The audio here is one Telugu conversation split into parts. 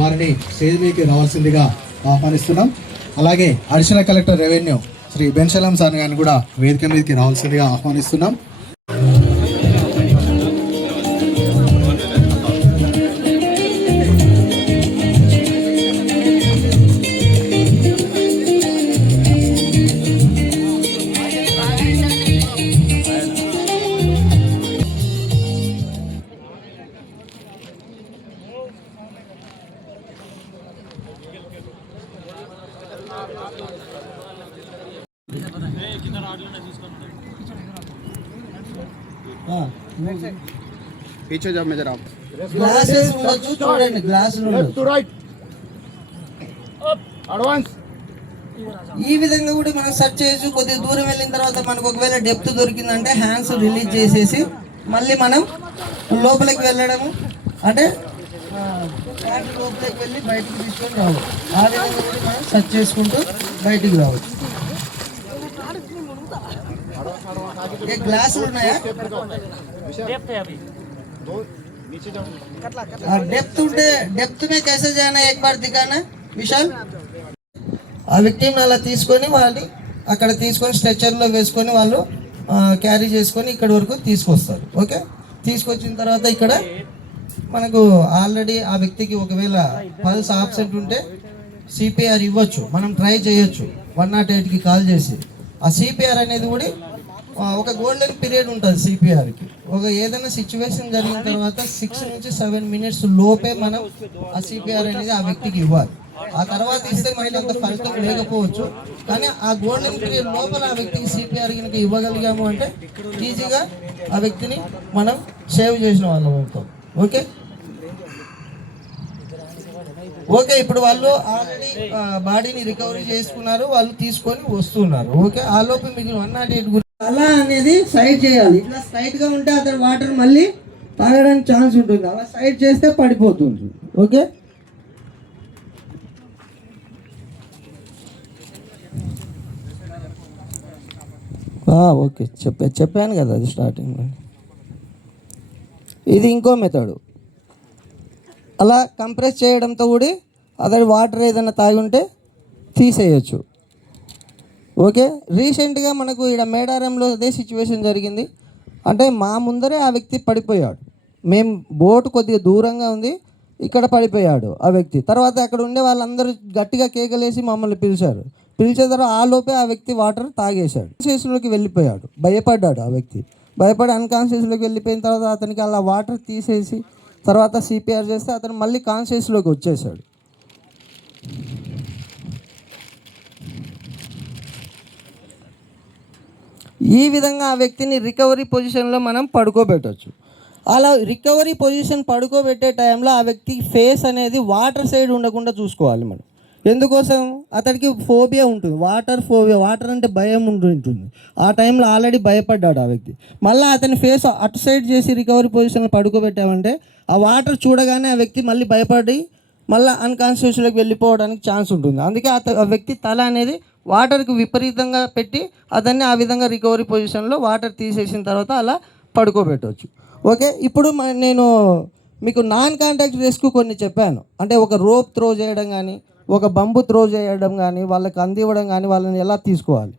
వారిని స్టేజ్ మీదకి రావాల్సిందిగా ఆహ్వానిస్తున్నాం. అలాగే additional collector revenue Shri Benshalam sir గారిని కూడా వేదిక మీదకి రావాల్సిందిగా ఆహ్వానిస్తున్నాం. पीछे जाओ मेजर आप ग्लासेस చూడండి గ్లాసులు left to right up advance ఈ విధంగా కూడా మనం సెర్చ్ చేసి కొద్దిగా దూరం వెళ్ళిన తర్వాత మనకు ఒకవేళ డెప్త్ దొరికిందంటే హ్యాండ్స్ రిలీజ్ చేసేసి మళ్ళీ మనం లోపలికి వెళ్ళడము అంటే లోపలికి వెళ్ళి బయటికి తీసుకొని రావచ్చు. ఆ విధంగా కూడా మనం సెర్చ్ చేసుకుంటూ బయటికి రావచ్చు. ये ग्लास उड़ना है डेप्थ है अभी दो नीचे जाओ और डेप्थ में कैसे जाना है एक बार दिखाना विशाल ఆ వ్యక్తిని అలా తీసుకొని వాళ్ళని అక్కడ తీసుకొని స్ట్రెచర్లో వేసుకొని వాళ్ళు క్యారీ చేసుకొని ఇక్కడ వరకు తీసుకొస్తారు. ఓకే, తీసుకొచ్చిన తర్వాత ఇక్కడ మనకు ఆల్రెడీ ఆ వ్యక్తికి ఒకవేళ పల్స్ ఆబ్సెంట్ ఉంటే సిపిఆర్ ఇవ్వచ్చు, మనం ట్రై చేయొచ్చు 108కి కాల్ చేసి. ఆ సిపిఆర్ అనేది కూడా ఒక గోల్డెన్ పీరియడ్ ఉంటుంది సిపిఆర్కి. ఒక ఏదైనా సిచ్యువేషన్ జరిగిన తర్వాత 6 నుంచి 7 మినిట్స్ లోపే మనం ఆ సిపిఆర్ అనేది ఆ వ్యక్తికి ఇవ్వాలి. ఆ తర్వాత ఇస్తే మనకి అంత ఫలితం లేకపోవచ్చు, కానీ ఆ గోల్డెన్ పీరియడ్ లోపల ఆ వ్యక్తికి సిపిఆర్ కనుక ఇవ్వగలిగాము అంటే ఈజీగా ఆ వ్యక్తిని మనం సేవ్ చేసిన వాళ్ళం అవుతాం. ఓకే ఓకే ఇప్పుడు వాళ్ళు ఆల్రెడీ బాడీని రికవరీ చేసుకున్నారు, వాళ్ళు తీసుకొని వస్తున్నారు. ఓకే, ఆ లోపు మీకు 108 అలా అనేది సైడ్ చేయాలి. ఇట్లా స్ట్రైట్ గా ఉంటే అతను వాటర్ మళ్ళీ తాగడానికి ఛాన్స్ ఉంటుంది, అలా సైడ్ చేస్తే పడిపోతుంది. ఓకే ఓకే చెప్పాను కదా అది స్టార్టింగ్. ఇది ఇంకో మెథడ్, అలా కంప్రెస్ చేయడంతో కూడా అతడి వాటర్ ఏదైనా తాగి ఉంటే తీసేయచ్చు. ఓకే, రీసెంట్గా మనకు ఇక్కడ మేడారంలో అదే సిచ్యువేషన్ జరిగింది. అంటే మా ముందరే ఆ వ్యక్తి పడిపోయాడు, మేము బోటు కొద్దిగా దూరంగా ఉంది, ఇక్కడ పడిపోయాడు ఆ వ్యక్తి. తర్వాత అక్కడ ఉండే వాళ్ళందరూ గట్టిగా కేకలేసి మమ్మల్ని పిలిచారు. పిలిచే తర్వాత ఆ లోపే ఆ వ్యక్తి వాటర్ తాగేశాడు, కాన్షియస్లోకి వెళ్ళిపోయాడు. భయపడ్డాడు ఆ వ్యక్తి, భయపడి అన్కాన్షియస్లోకి వెళ్ళిపోయిన తర్వాత అతనికి అలా వాటర్ తీసేసి తర్వాత సిపిఆర్ చేస్తే అతను మళ్ళీ కాన్షియస్లోకి వచ్చేసాడు. ఈ విధంగా ఆ వ్యక్తిని రికవరీ పొజిషన్లో మనం పడుకోబెట్టవచ్చు. అలా రికవరీ పొజిషన్ పడుకోబెట్టే టైంలో ఆ వ్యక్తి ఫేస్ అనేది వాటర్ సైడ్ ఉండకుండా చూసుకోవాలి మనం. ఎందుకోసం? అతడికి ఫోబియా ఉంటుంది, వాటర్ ఫోబియా, వాటర్ అంటే భయం ఉంటుంది. ఆ టైంలో ఆల్రెడీ భయపడ్డాడు ఆ వ్యక్తి. మళ్ళీ అతని ఫేస్ అటు సైడ్ చేసి రికవరీ పొజిషన్లో పడుకోబెట్టామంటే ఆ వాటర్ చూడగానే ఆ వ్యక్తి మళ్ళీ భయపడి మళ్ళీ అన్కాన్షియస్లోకి వెళ్ళిపోవడానికి ఛాన్స్ ఉంటుంది. అందుకే ఆ వ్యక్తి తల అనేది వాటర్కి విపరీతంగా పెట్టి అతన్ని ఆ విధంగా రికవరీ పొజిషన్లో వాటర్ తీసేసిన తర్వాత అలా పడుకోబెట్టవచ్చు. ఓకే, ఇప్పుడు నేను మీకు నాన్ కాంటాక్ట్ రెస్క్యూ కొన్ని చెప్పాను. అంటే ఒక రోప్ త్రో చేయడం కానీ, ఒక బంబు త్రో చేయడం కానీ, వాళ్ళకి అందివ్వడం కానీ, వాళ్ళని ఎలా తీసుకోవాలి.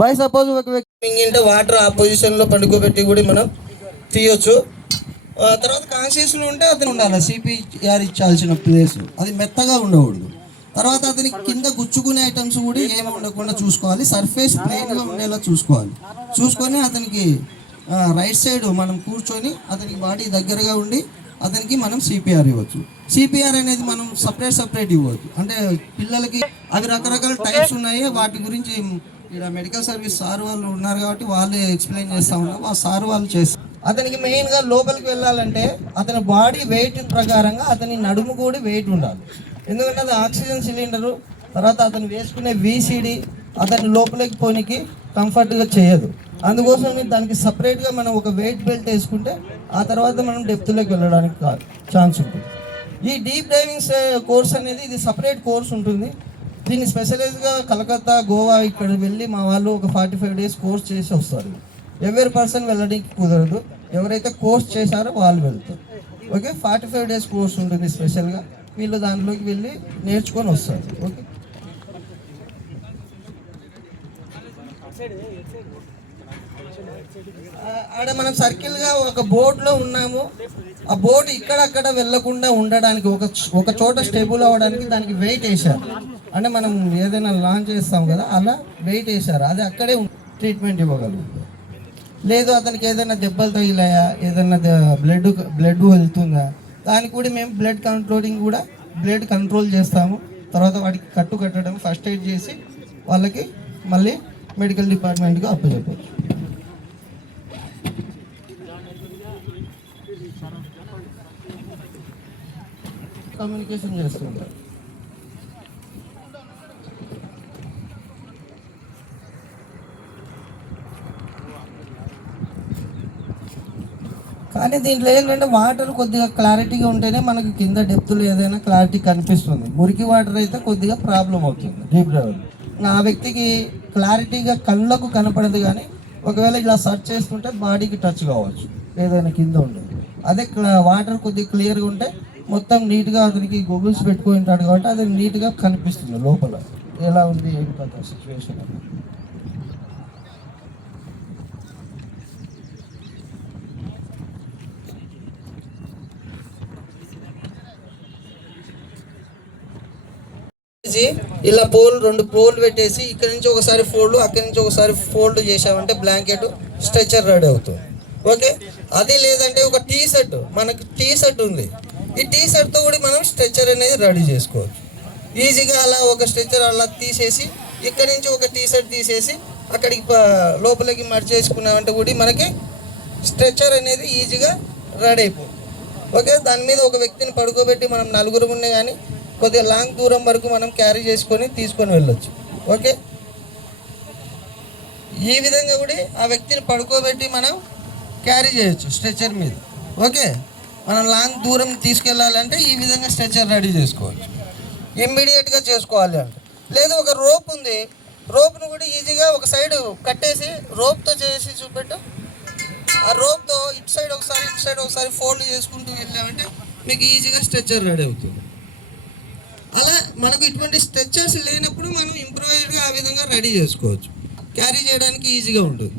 బై సపోజ్ ఒక వ్యక్తి మింగింటే వాటర్ ఆ పొజిషన్లో పడుకోబెట్టి కూడా మనం తీయొచ్చు. తర్వాత కాన్షియస్లో ఉంటే అతను ఉండాలి, సిపిఆర్ ఇచ్చాల్సిన ప్లేస్ అది మెత్తగా ఉండకూడదు. తర్వాత అతనికి కింద గుచ్చుకునే ఐటమ్స్ కూడా ఏమి ఉండకుండా చూసుకోవాలి, సర్ఫేస్ ప్లెయిన్గా ఉండేలా చూసుకొని అతనికి రైట్ సైడ్ మనం కూర్చొని అతనికి బాడీ దగ్గరగా ఉండి అతనికి మనం సిపిఆర్ ఇవ్వచ్చు. సిపిఆర్ అనేది మనం సపరేట్ ఇవ్వచ్చు. అంటే పిల్లలకి అవి రకరకాల టైప్స్ ఉన్నాయి, వాటి గురించి ఇక్కడ మెడికల్ సర్వీస్ సార్ వాళ్ళు ఉన్నారు కాబట్టి వాళ్ళే ఎక్స్ప్లెయిన్ చేస్తూ ఉన్నారు. ఆ సార్ వాళ్ళు చేస్తారు. అతనికి మెయిన్గా లోపలికి వెళ్ళాలంటే అతని బాడీ వెయిట్ ప్రకారంగా అతని నడుము కూడా వెయిట్ ఉండాలి. ఎందుకంటే అది ఆక్సిజన్ సిలిండరు, తర్వాత అతను వేసుకునే వీసీడీ అతని లోపలికి పోనీకి కంఫర్ట్గా చేయదు. అందుకోసం దానికి సపరేట్గా మనం ఒక వెయిట్ బెల్ట్ వేసుకుంటే ఆ తర్వాత మనం డెప్త్లోకి వెళ్ళడానికి ఛాన్స్ ఉంటుంది. ఈ డీప్ డైవింగ్ కోర్స్ అనేది ఇది సపరేట్ కోర్స్ ఉంటుంది. దీన్ని స్పెషలైజ్గా కలకత్తా, గోవా ఇక్కడ వెళ్ళి మా వాళ్ళు ఒక 45 days కోర్స్ చేసి వస్తారు. ఎవరి పర్సన్ వెళ్ళడానికి కుదరదు, ఎవరైతే కోర్స్ చేశారో వాళ్ళు వెళ్తారు. ఓకే, 45 days కోర్స్ ఉంటుంది స్పెషల్గా. వీళ్ళు దాంట్లోకి వెళ్ళి నేర్చుకొని వస్తారు. ఓకే, ఆడ మనం సర్కిల్గా ఒక బోట్లో ఉన్నాము. ఆ బోట్ ఇక్కడక్కడ వెళ్ళకుండా ఉండడానికి ఒక చోట స్టేబుల్ అవ్వడానికి దానికి వెయిట్ వేశారు. అంటే మనం ఏదైనా లాంచ్ చేస్తాం కదా, అలా వెయిట్ వేశారు. అది అక్కడే ట్రీట్మెంట్ ఇవ్వగలుగుతాం. లేదు అతనికి ఏదైనా దెబ్బలు తగిలాయా, ఏదైనా బ్లడ్ వెళ్తుందా, దానికి కూడా మేము బ్లడ్ కంట్రోల్ చేస్తాము. తర్వాత వాటికి కట్టడం, ఫస్ట్ ఎయిడ్ చేసి వాళ్ళకి మళ్ళీ మెడికల్ డిపార్ట్మెంట్కి అప్పచెప్పచ్చు. కమ్యూనికేషన్ చేస్తుంటారు. కానీ దీంట్లో ఏంటంటే వాటర్ కొద్దిగా క్లారిటీగా ఉంటేనే మనకి కింద డెప్త్లో ఏదైనా క్లారిటీ కనిపిస్తుంది. మురికి వాటర్ అయితే కొద్దిగా ప్రాబ్లం అవుతుంది డీప్ లెవెల్. ఆ వ్యక్తికి క్లారిటీగా కళ్ళకు కనపడదు, కానీ ఒకవేళ ఇలా సర్చ్ చేస్తుంటే బాడీకి టచ్ కావచ్చు ఏదైనా కింద ఉండదు. అదే వాటర్ కొద్దిగా క్లియర్గా ఉంటే మొత్తం నీట్గా అతనికి గూగుల్స్ పెట్టుకుని ఉంటాడు కాబట్టి అది నీట్గా కనిపిస్తుంది లోపల ఎలా ఉంది ఏంటి కథ సిచ్యువేషన్. ఇలా రెండు పోల్ పెట్టేసి ఇక్కడ నుంచి ఒకసారి ఫోల్డ్, అక్కడి నుంచి ఒకసారి ఫోల్డ్ చేసామంటే బ్లాంకెట్ స్ట్రెచర్ రెడీ అవుతుంది. ఓకే, అది లేదంటే ఒక టీ షర్ట్, మనకి టీ షర్ట్ ఉంది, ఈ టీ షర్ట్తో కూడా మనం స్ట్రెచర్ అనేది రెడీ చేసుకోవచ్చు ఈజీగా. అలా ఒక స్ట్రెచర్ అలా తీసేసి ఇక్కడ నుంచి ఒక టీ షర్ట్ తీసేసి అక్కడికి లోపలికి మర్చేసుకున్నామంటే కూడా మనకి స్ట్రెచర్ అనేది ఈజీగా రెడీ అయిపోతుంది. ఓకే, దాని మీద ఒక వ్యక్తిని పడుకోబెట్టి మనం నలుగురు ఉన్నాయి కానీ కొద్దిగా లాంగ్ దూరం వరకు మనం క్యారీ చేసుకొని తీసుకొని వెళ్ళొచ్చు. ఓకే, ఈ విధంగా కూడా ఆ వ్యక్తిని పడుకోబెట్టి మనం క్యారీ చేయొచ్చు స్ట్రెచర్ మీద. ఓకే, మనం లాంగ్ దూరం తీసుకెళ్ళాలంటే ఈ విధంగా స్ట్రెచర్ రెడీ చేసుకోవచ్చు. ఇమ్మీడియట్గా చేసుకోవాలి అంటే లేదు ఒక రోప్ ఉంది, రోప్ను కూడా ఈజీగా ఒక సైడ్ కట్టేసి రోప్తో చేసి చూపెట్టు. ఆ రోప్తో ఇటు సైడ్ ఒకసారి ఫోల్డ్ చేసుకుంటూ వెళ్ళామంటే మీకు ఈజీగా స్ట్రెచర్ రెడీ అవుతుంది. అలా మనకు ఇటువంటి స్ట్రెచర్స్ లేనప్పుడు మనం ఇంప్రూవైజ్డ్గా ఆ విధంగా రెడీ చేసుకోవచ్చు, క్యారీ చేయడానికి ఈజీగా ఉంటుంది.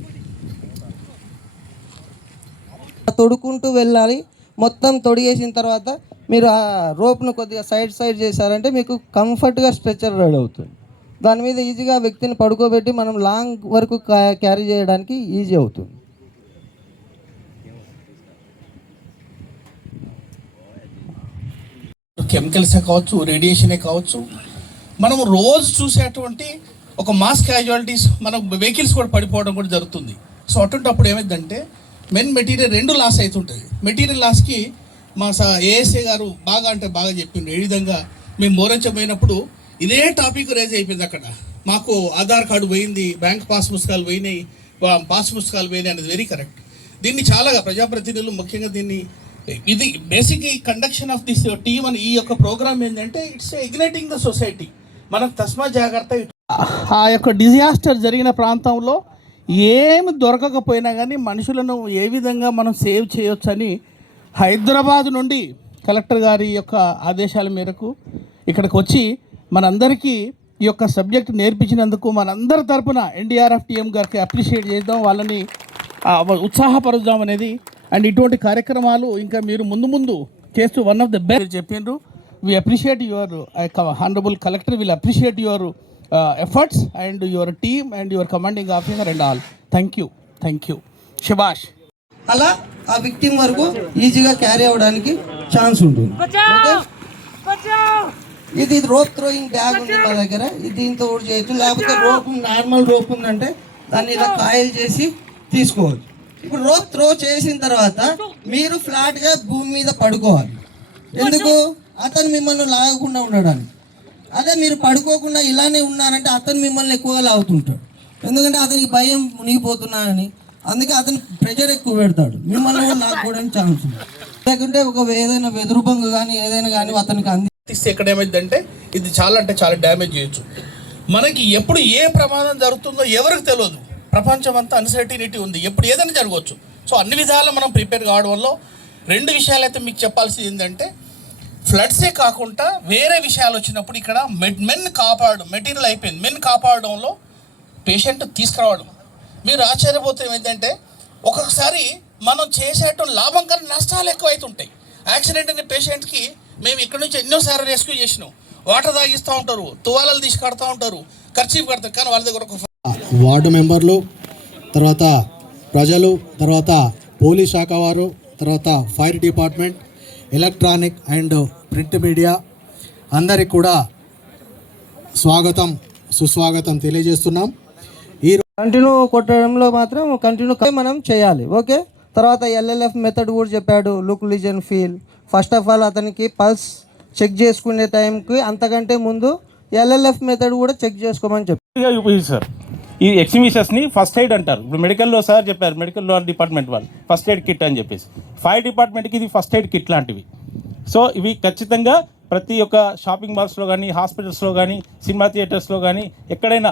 తొడుకుంటూ వెళ్ళాలి. మొత్తం తొడిగేసిన తర్వాత మీరు ఆ రోప్ను కొద్దిగా సైడ్ చేశారంటే మీకు కంఫర్ట్గా స్ట్రెచర్ రెడీ అవుతుంది. దాని మీద ఈజీగా వ్యక్తిని పడుకోబెట్టి మనం లాంగ్ వరకు క్యారీ చేయడానికి ఈజీ అవుతుంది. కెమికల్సే కావచ్చు, రేడియేషనే కావచ్చు, మనం రోజు చూసేటువంటి ఒక మాస్ క్యాజువాలిటీస్ మన వెహికల్స్ కూడా పడిపోవడం కూడా జరుగుతుంది. సో అటువంటిప్పుడు ఏమైందంటే మెటీరియల్ రెండు లాస్ అవుతుంటుంది. మెటీరియల్ లాస్కి మా ఏఎస్ఏ గారు బాగా చెప్పిండు. ఏ విధంగా మేము మోరంచ పోయినప్పుడు ఇదే టాపిక్ రేజ్ అయిపోయింది. అక్కడ మాకు ఆధార్ కార్డు పోయింది, బ్యాంక్ పాస్ పుస్తకాలు పోయినాయి అనేది వెరీ కరెక్ట్. దీన్ని చాలా ప్రజాప్రతినిధులు ముఖ్యంగా ఇది బేసిక్ ఈ కండక్షన్ ఆఫ్ దిస్ టీమ్ అని ఈ యొక్క ప్రోగ్రామ్ ఏంటంటే ఇట్స్ ఇగ్నైటింగ్ ద సొసైటీ. మనం తస్మా జాగ్రత్త. ఆ యొక్క డిజాస్టర్ జరిగిన ప్రాంతంలో ఏమి దొరకకపోయినా కానీ మనుషులను ఏ విధంగా మనం సేవ్ చేయొచ్చని హైదరాబాద్ నుండి కలెక్టర్ గారి యొక్క ఆదేశాల మేరకు ఇక్కడికి వచ్చి మనందరికీ ఈ యొక్క సబ్జెక్ట్ నేర్పించినందుకు మనందరి తరపున ఎన్డీఆర్ఎఫ్ టీఎం గారికి అప్రిషియేట్ చేద్దాం, వాళ్ళని ఉత్సాహపరుద్దాం అనేది. అండ్ ఇటువంటి కార్యక్రమాలు ఇంకా మీరు ముందు చేస్తూ వన్ ఆఫ్ ద బెస్ట్ చెప్పిండ్రు. We appreciate your honourable collector will appreciate your efforts and your team and your commanding officer and all. Thank you శభాష్. అలా ఆ విక్టిమ్ వరకు ఈజీగా క్యారీ అవ్వడానికి ఛాన్స్ ఉంటుంది. ఇది రోప్ థ్రోయింగ్ బ్యాగ్ ఉంది మా దగ్గర, దీంతో కూడా చేయొచ్చు. లేకపోతే నార్మల్ రోప్ ఉందంటే దాన్ని ఇలా కాయిల్ చేసి తీసుకోవచ్చు. ఇప్పుడు రోప్ త్రో చేసిన తర్వాత మీరు ఫ్లాట్గా భూమి మీద పడుకోవాలి. ఎందుకు? అతను మిమ్మల్ని లాగకుండా ఉండడానికి. అదే మీరు పడుకోకుండా ఇలానే ఉన్నారంటే అతను మిమ్మల్ని ఎక్కువగా లాగుతుంటాడు. ఎందుకంటే అతనికి భయం మునిగిపోతున్నానని, అందుకే అతను ప్రెషర్ ఎక్కువ పెడతాడు, మిమ్మల్ని కూడా లాక్కోవడానికి ఛాన్స్ ఉంది. లేకుంటే ఏదైనా వెదురు బంగు కానీ ఏదైనా కానీ అతనికి అందిస్తే ఎక్కడ ఏమైందంటే ఇది చాలా డ్యామేజ్ చేయొచ్చు. మనకి ఎప్పుడు ఏ ప్రమాదం జరుగుతుందో ఎవరికి తెలియదు. ప్రపంచం అంతా అన్సర్టినిటీ ఉంది, ఎప్పుడు ఏదైనా జరగవచ్చు. సో అన్ని విధాలా మనం ప్రిపేర్ కావడం వల్ల రెండు విషయాలు అయితే మీకు చెప్పాల్సింది ఏంటంటే ఫ్లడ్సే కాకుండా వేరే విషయాలు వచ్చినప్పుడు ఇక్కడ మెటీరియల్ అయిపోయింది, మెన్ కాపాడడంలో పేషెంట్ తీసుకురావడం. మీరు ఆశ్చర్యపోతే ఏంటంటే ఒక్కొక్కసారి మనం చేసేట లాభం కన్నా నష్టాలు ఎక్కువైతుంటాయి. యాక్సిడెంట్ అయిన పేషెంట్కి మేము ఇక్కడ నుంచి ఎన్నోసార్లు రెస్క్యూ చేసినాం. వాటర్ తాగిస్తూ ఉంటారు, తువాలలు తీసుకడుతూ ఉంటారు, ఖర్చు కడతారు, కానీ వాళ్ళ దగ్గర ఒక వార్డు మెంబర్లు, తర్వాత ప్రజలు, తర్వాత పోలీస్ శాఖ వారు, తర్వాత fire department, electronic and print media అందరికి కూడా స్వాగతం సుస్వాగతం తెలియజేస్తున్నాం. ఈ కంటిన్యూ కొట్టడంలో మాత్రం కంటిన్యూ మనం చేయాలి. ఓకే, తర్వాత ఎల్ఎల్ఎఫ్ మెథడ్ కూడా చెప్పాడు, look listen feel. First of all అతనికి పల్స్ చెక్ చేసుకునే టైంకి అంతకంటే ముందు ఎల్ఎల్ఎఫ్ మెథడ్ కూడా చెక్ చేసుకోమని చెప్పారు. సార్ ఈ ఎక్స్టింగ్విషర్స్ని ఫస్ట్ ఎయిడ్ అంటారు. ఇప్పుడు మెడికల్లో సార్ చెప్పారు, మెడికల్ డిపార్ట్మెంట్ వాళ్ళు ఫస్ట్ ఎయిడ్ కిట్ అని చెప్పేసి, ఫైర్ డిపార్ట్మెంట్కి ఇది ఫస్ట్ ఎయిడ్ కిట్ లాంటివి. సో ఇవి ఖచ్చితంగా ప్రతి ఒక్క షాపింగ్ మాల్స్లో కానీ, హాస్పిటల్స్లో కానీ, సినిమా థియేటర్స్లో కానీ, ఎక్కడైనా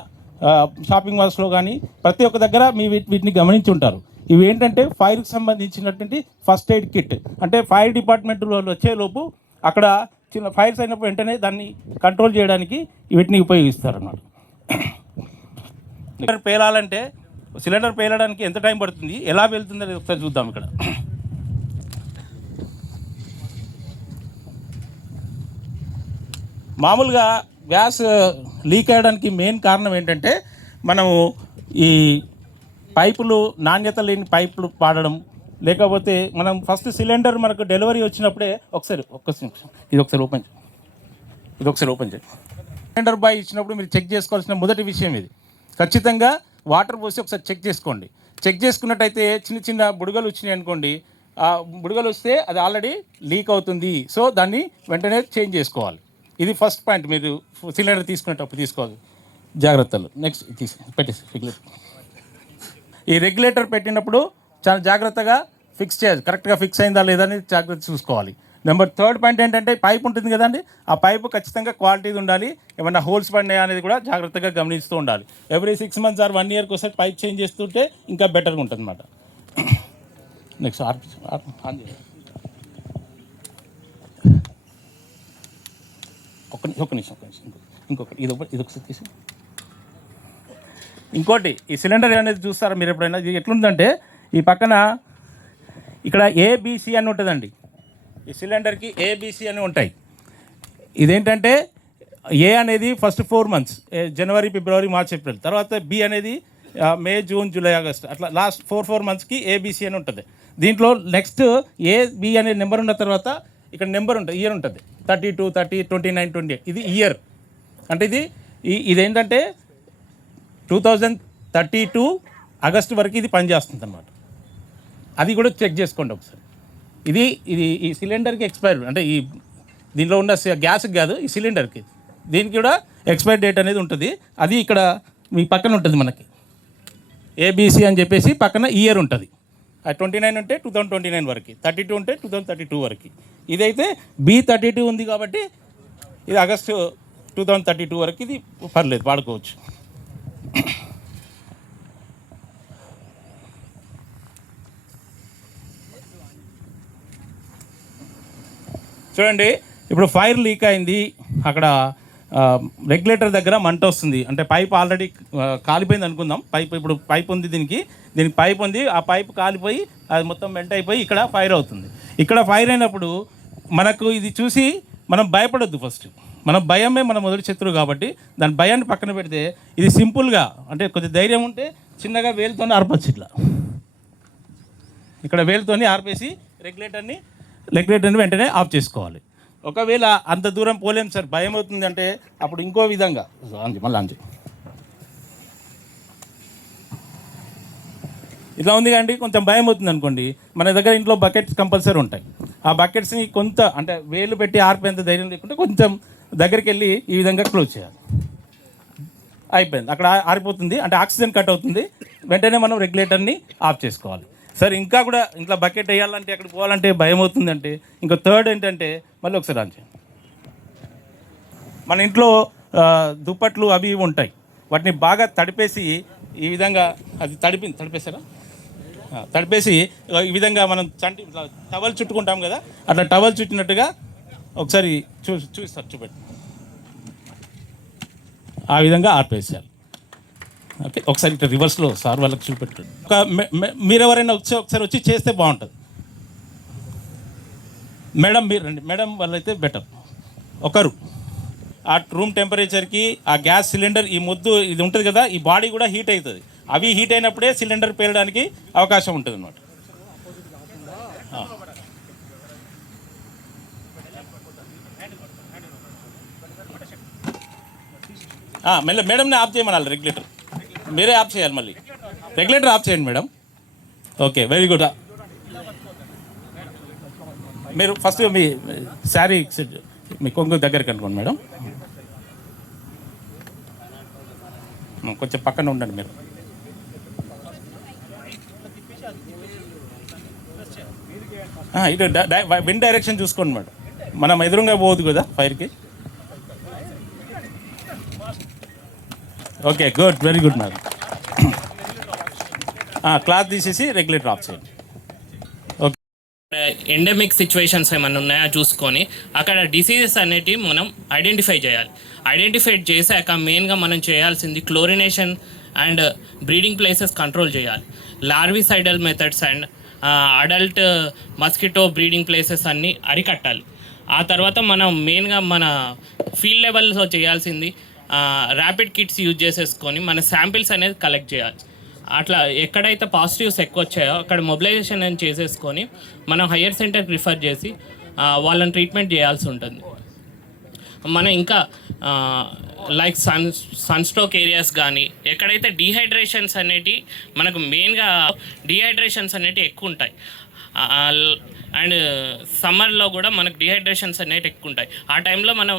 షాపింగ్ మాల్స్లో కానీ ప్రతి ఒక్క దగ్గర వీటిని గమనించి ఉంటారు. ఇవి ఏంటంటే ఫైర్కి సంబంధించినటువంటి ఫస్ట్ ఎయిడ్ కిట్. అంటే ఫైర్ డిపార్ట్మెంట్ వాళ్ళు వచ్చేలోపు అక్కడ చిన్న ఫైర్స్ అయినప్పుడు వెంటనే దాన్ని కంట్రోల్ చేయడానికి వీటిని ఉపయోగిస్తారు అన్నమాట. పేలాలంటే సిలిండర్ పేలడానికి ఎంత టైం పడుతుంది, ఎలా వెళ్తుంది అనేది ఒకసారి చూద్దాం. ఇక్కడ మామూలుగా గ్యాస్ లీక్ అయ్యడానికి మెయిన్ కారణం ఏంటంటే మనము ఈ పైపులు నాణ్యత లేని పైపులు పాడడం, లేకపోతే మనం ఫస్ట్ సిలిండర్ మనకు డెలివరీ వచ్చినప్పుడే ఇది ఒకసారి ఓపెన్ చేయి. సిలిండర్ బాయ్ ఇచ్చినప్పుడు మీరు చెక్ చేసుకోవాల్సిన మొదటి విషయం ఇది. ఖచ్చితంగా వాటర్ పోసి ఒకసారి చెక్ చేసుకోండి. చెక్ చేసుకున్నట్టయితే చిన్న చిన్న బుడగలు వచ్చినాయి అనుకోండి, ఆ బుడగలు వస్తే అది ఆల్రెడీ లీక్ అవుతుంది. సో దాన్ని వెంటనే చేంజ్ చేసుకోవాలి. ఇది ఫస్ట్ పాయింట్, మీరు సిలిండర్ తీసుకునేటప్పుడు తీసుకోవాలి జాగ్రత్తలు. నెక్స్ట్ పెట్టేసి ఈ రెగ్యులేటర్ పెట్టినప్పుడు చాలా జాగ్రత్తగా ఫిక్స్ చేయాలి, కరెక్ట్గా ఫిక్స్ అయిందా లేదా అని జాగ్రత్త చూసుకోవాలి. థర్డ్ పాయింట్ ఏంటంటే పైప్ ఉంటుంది కదండి, ఆ పైపు ఖచ్చితంగా క్వాలిటీ ఉండాలి. ఏమన్నా హోల్స్ పడినాయా అనేది కూడా జాగ్రత్తగా గమనిస్తూ ఉండాలి. ఎవ్రీ 6 months ఆర్ 1 yearకి ఒకసారి పైప్ చేంజ్ చేస్తుంటే ఇంకా బెటర్గా ఉంటుంది అన్నమాట. నెక్స్ట్ ఒక్క నిమిషం ఇంకొకటి ఇది ఒకసారి తీసి ఇంకోటి ఈ సిలిండర్ అనేది చూస్తారా మీరు ఎప్పుడైనా? ఇది ఎట్లుందంటే ఈ పక్కన ఇక్కడ ఏబిసి అని ఉంటుందండి. ఈ సిలిండర్కి ఏబిసి అని ఉంటాయి. ఇదేంటంటే ఏ అనేది ఫస్ట్ 4 months, జనవరి, ఫిబ్రవరి, మార్చ్, ఏప్రిల్. తర్వాత బి అనేది మే, జూన్, జూలై, ఆగస్ట్, అట్లా లాస్ట్ 4 monthsకి ఏబిసి అని ఉంటుంది. దీంట్లో నెక్స్ట్ ఏ బి అనే నెంబర్ ఉన్న తర్వాత ఇక్కడ నెంబర్ ఉంటుంది, ఇయర్ ఉంటుంది. 32, 30, 29, 28 ఇది ఇయర్. అంటే ఇదేంటంటే 2032 ఆగస్టు వరకు ఇది పనిచేస్తుంది అన్నమాట. అది కూడా చెక్ చేసుకోండి ఒకసారి. ఇది ఈ సిలిండర్కి ఎక్స్పైర్, అంటే ఈ దీనిలో ఉన్న గ్యాస్కి కాదు, ఈ సిలిండర్కి, దీనికి కూడా ఎక్స్పైర్ డేట్ అనేది ఉంటుంది. అది ఇక్కడ మీ పక్కన ఉంటుంది మనకి ఏబిసి అని చెప్పేసి పక్కన ఇయర్ ఉంటుంది. 29 ఉంటే 2029 వరకు, 32 ఉంటే 2032 వరకు. ఇదైతే B32 ఉంది కాబట్టి ఇది ఆగస్టు 2032 వరకు ఇది పర్లేదు, వాడుకోవచ్చు. చూడండి, ఇప్పుడు ఫైర్ లీక్ అయింది, అక్కడ రెగ్యులేటర్ దగ్గర మంట వస్తుంది. అంటే పైప్ ఆల్రెడీ కాలిపోయింది అనుకుందాం. ఇప్పుడు పైప్ ఉంది, దీనికి పైప్ ఉంది, ఆ పైప్ కాలిపోయి అది మొత్తం మెంట్ అయిపోయి ఇక్కడ ఫైర్ అవుతుంది. ఇక్కడ ఫైర్ అయినప్పుడు మనకు ఇది చూసి మనం భయపడొద్దు. ఫస్ట్ మన భయమే మన మొదటి శత్రువు కాబట్టి దాని భయాన్ని పక్కన పెడితే ఇది సింపుల్గా, అంటే కొద్ది ధైర్యం ఉంటే చిన్నగా వేలుతోనే ఆర్పచ్చు. ఇట్లా ఇక్కడ వేలుతోని ఆర్పేసి రెగ్యులేటర్ని వెంటనే ఆఫ్ చేసుకోవాలి. ఒకవేళ అంత దూరం పోలేం సార్, భయం అవుతుంది అంటే అప్పుడు ఇంకో విధంగా మళ్ళీ ఇట్లా ఉంది కండి, కొంచెం భయం అవుతుంది అనుకోండి, మన దగ్గర ఇంట్లో బకెట్స్ కంపల్సరీ ఉంటాయి. ఆ బకెట్స్ని కొంత అంటే వేలు పెట్టి ఆర్పేంత ధైర్యం లేకుంటే కొంచెం దగ్గరికి వెళ్ళి ఈ విధంగా క్లోజ్ చేయాలి. అయిపోయింది, అక్కడ ఆరిపోతుంది, అంటే ఆక్సిజన్ కట్ అవుతుంది. వెంటనే మనం రెగ్యులేటర్ని ఆఫ్ చేసుకోవాలి. సార్ ఇంకా కూడా ఇంట్లో బకెట్ వేయాలంటే అక్కడికి పోవాలంటే భయం అవుతుందంటే ఇంకా థర్డ్ ఏంటంటే మళ్ళీ ఒకసారి ఆన్ చేయండి. మన ఇంట్లో దుప్పట్లు అవి ఉంటాయి, వాటిని బాగా తడిపేసి ఈ విధంగా, అది తడిపేసారా, తడిపేసి ఈ విధంగా మనం టవల్ చుట్టుకుంటాం కదా, అట్లా టవల్ చుట్టినట్టుగా ఒకసారి చూస్తారు చూపెట్టి ఆ విధంగా ఆర్పేసేయాలి. ఓకే, ఒకసారి ఇట్లా రివర్స్లో సార్ వాళ్ళకి చూపెట్టండి. మీరు ఎవరైనా ఒకసారి వచ్చి చేస్తే బాగుంటుంది. మేడం మీరు రండి, మేడం వాళ్ళైతే బెటర్. ఒకరు ఆ రూమ్ టెంపరేచర్కి ఆ గ్యాస్ సిలిండర్ ఈ ముద్దు ఇది ఉంటుంది కదా, ఈ బాడీ కూడా హీట్ అవుతుంది. అవి హీట్ అయినప్పుడే సిలిండర్ పేలడానికి అవకాశం ఉంటుంది అన్నమాట. మళ్ళీ మేడంని ఆఫ్ చేయమనాలి, రెగ్యులేటర్ మీరే ఆఫ్ చేయాలి. మళ్ళీ రెగ్యులేటర్ ఆఫ్ చేయండి మేడం. Okay, very good. మీరు ఫస్ట్ మీ శారీ మీ కొంగు దగ్గరికి అనుకోండి మేడం. కొంచెం పక్కన ఉండండి మీరు. ఇటు విండ్ డైరెక్షన్ చూసుకోండి మేడం, మనం ఎదురుగా పోవద్దు కదా ఫైర్కి. Okay, good, very good madam. Cloth తీసేసి రెగ్యులేటర్ ఆఫ్ చేయండి. ఎండమిక్ సిచ్యువేషన్స్ ఏమైనా ఉన్నాయా చూసుకొని అక్కడ డిసీజెస్ అనేటివి మనం ఐడెంటిఫై చేయాలి. ఐడెంటిఫై చేశాక మెయిన్గా మనం చేయాల్సింది chlorination and breeding places control చేయాలి. Larvicidal methods and adult mosquito breeding places అన్నీ అరికట్టాలి. ఆ తర్వాత మనం మెయిన్గా మన ఫీల్డ్ లెవెల్స్లో చేయాల్సింది ర్యాపిడ్ కిట్స్ యూజ్ చేసేసుకొని మన శాంపిల్స్ అనేది కలెక్ట్ చేయాలి. అట్లా ఎక్కడైతే పాజిటివ్స్ ఎక్కువ వచ్చాయో అక్కడ మొబిలైజేషన్ అని చేసేసుకొని మనం హయ్యర్ సెంటర్కి రిఫర్ చేసి వాళ్ళని ట్రీట్మెంట్ చేయాల్సి ఉంటుంది. మనం ఇంకా లైక్ సన్ స్ట్రోక్ ఏరియాస్ కానీ ఎక్కడైతే డీహైడ్రేషన్స్ అనేటివి మనకు మెయిన్గా డీహైడ్రేషన్స్ అనేటివి ఎక్కువ ఉంటాయి. అండ్ సమ్మర్లో కూడా మనకు డిహైడ్రేషన్స్ అనేవి ఎక్కువ ఉంటాయి. ఆ టైంలో మనం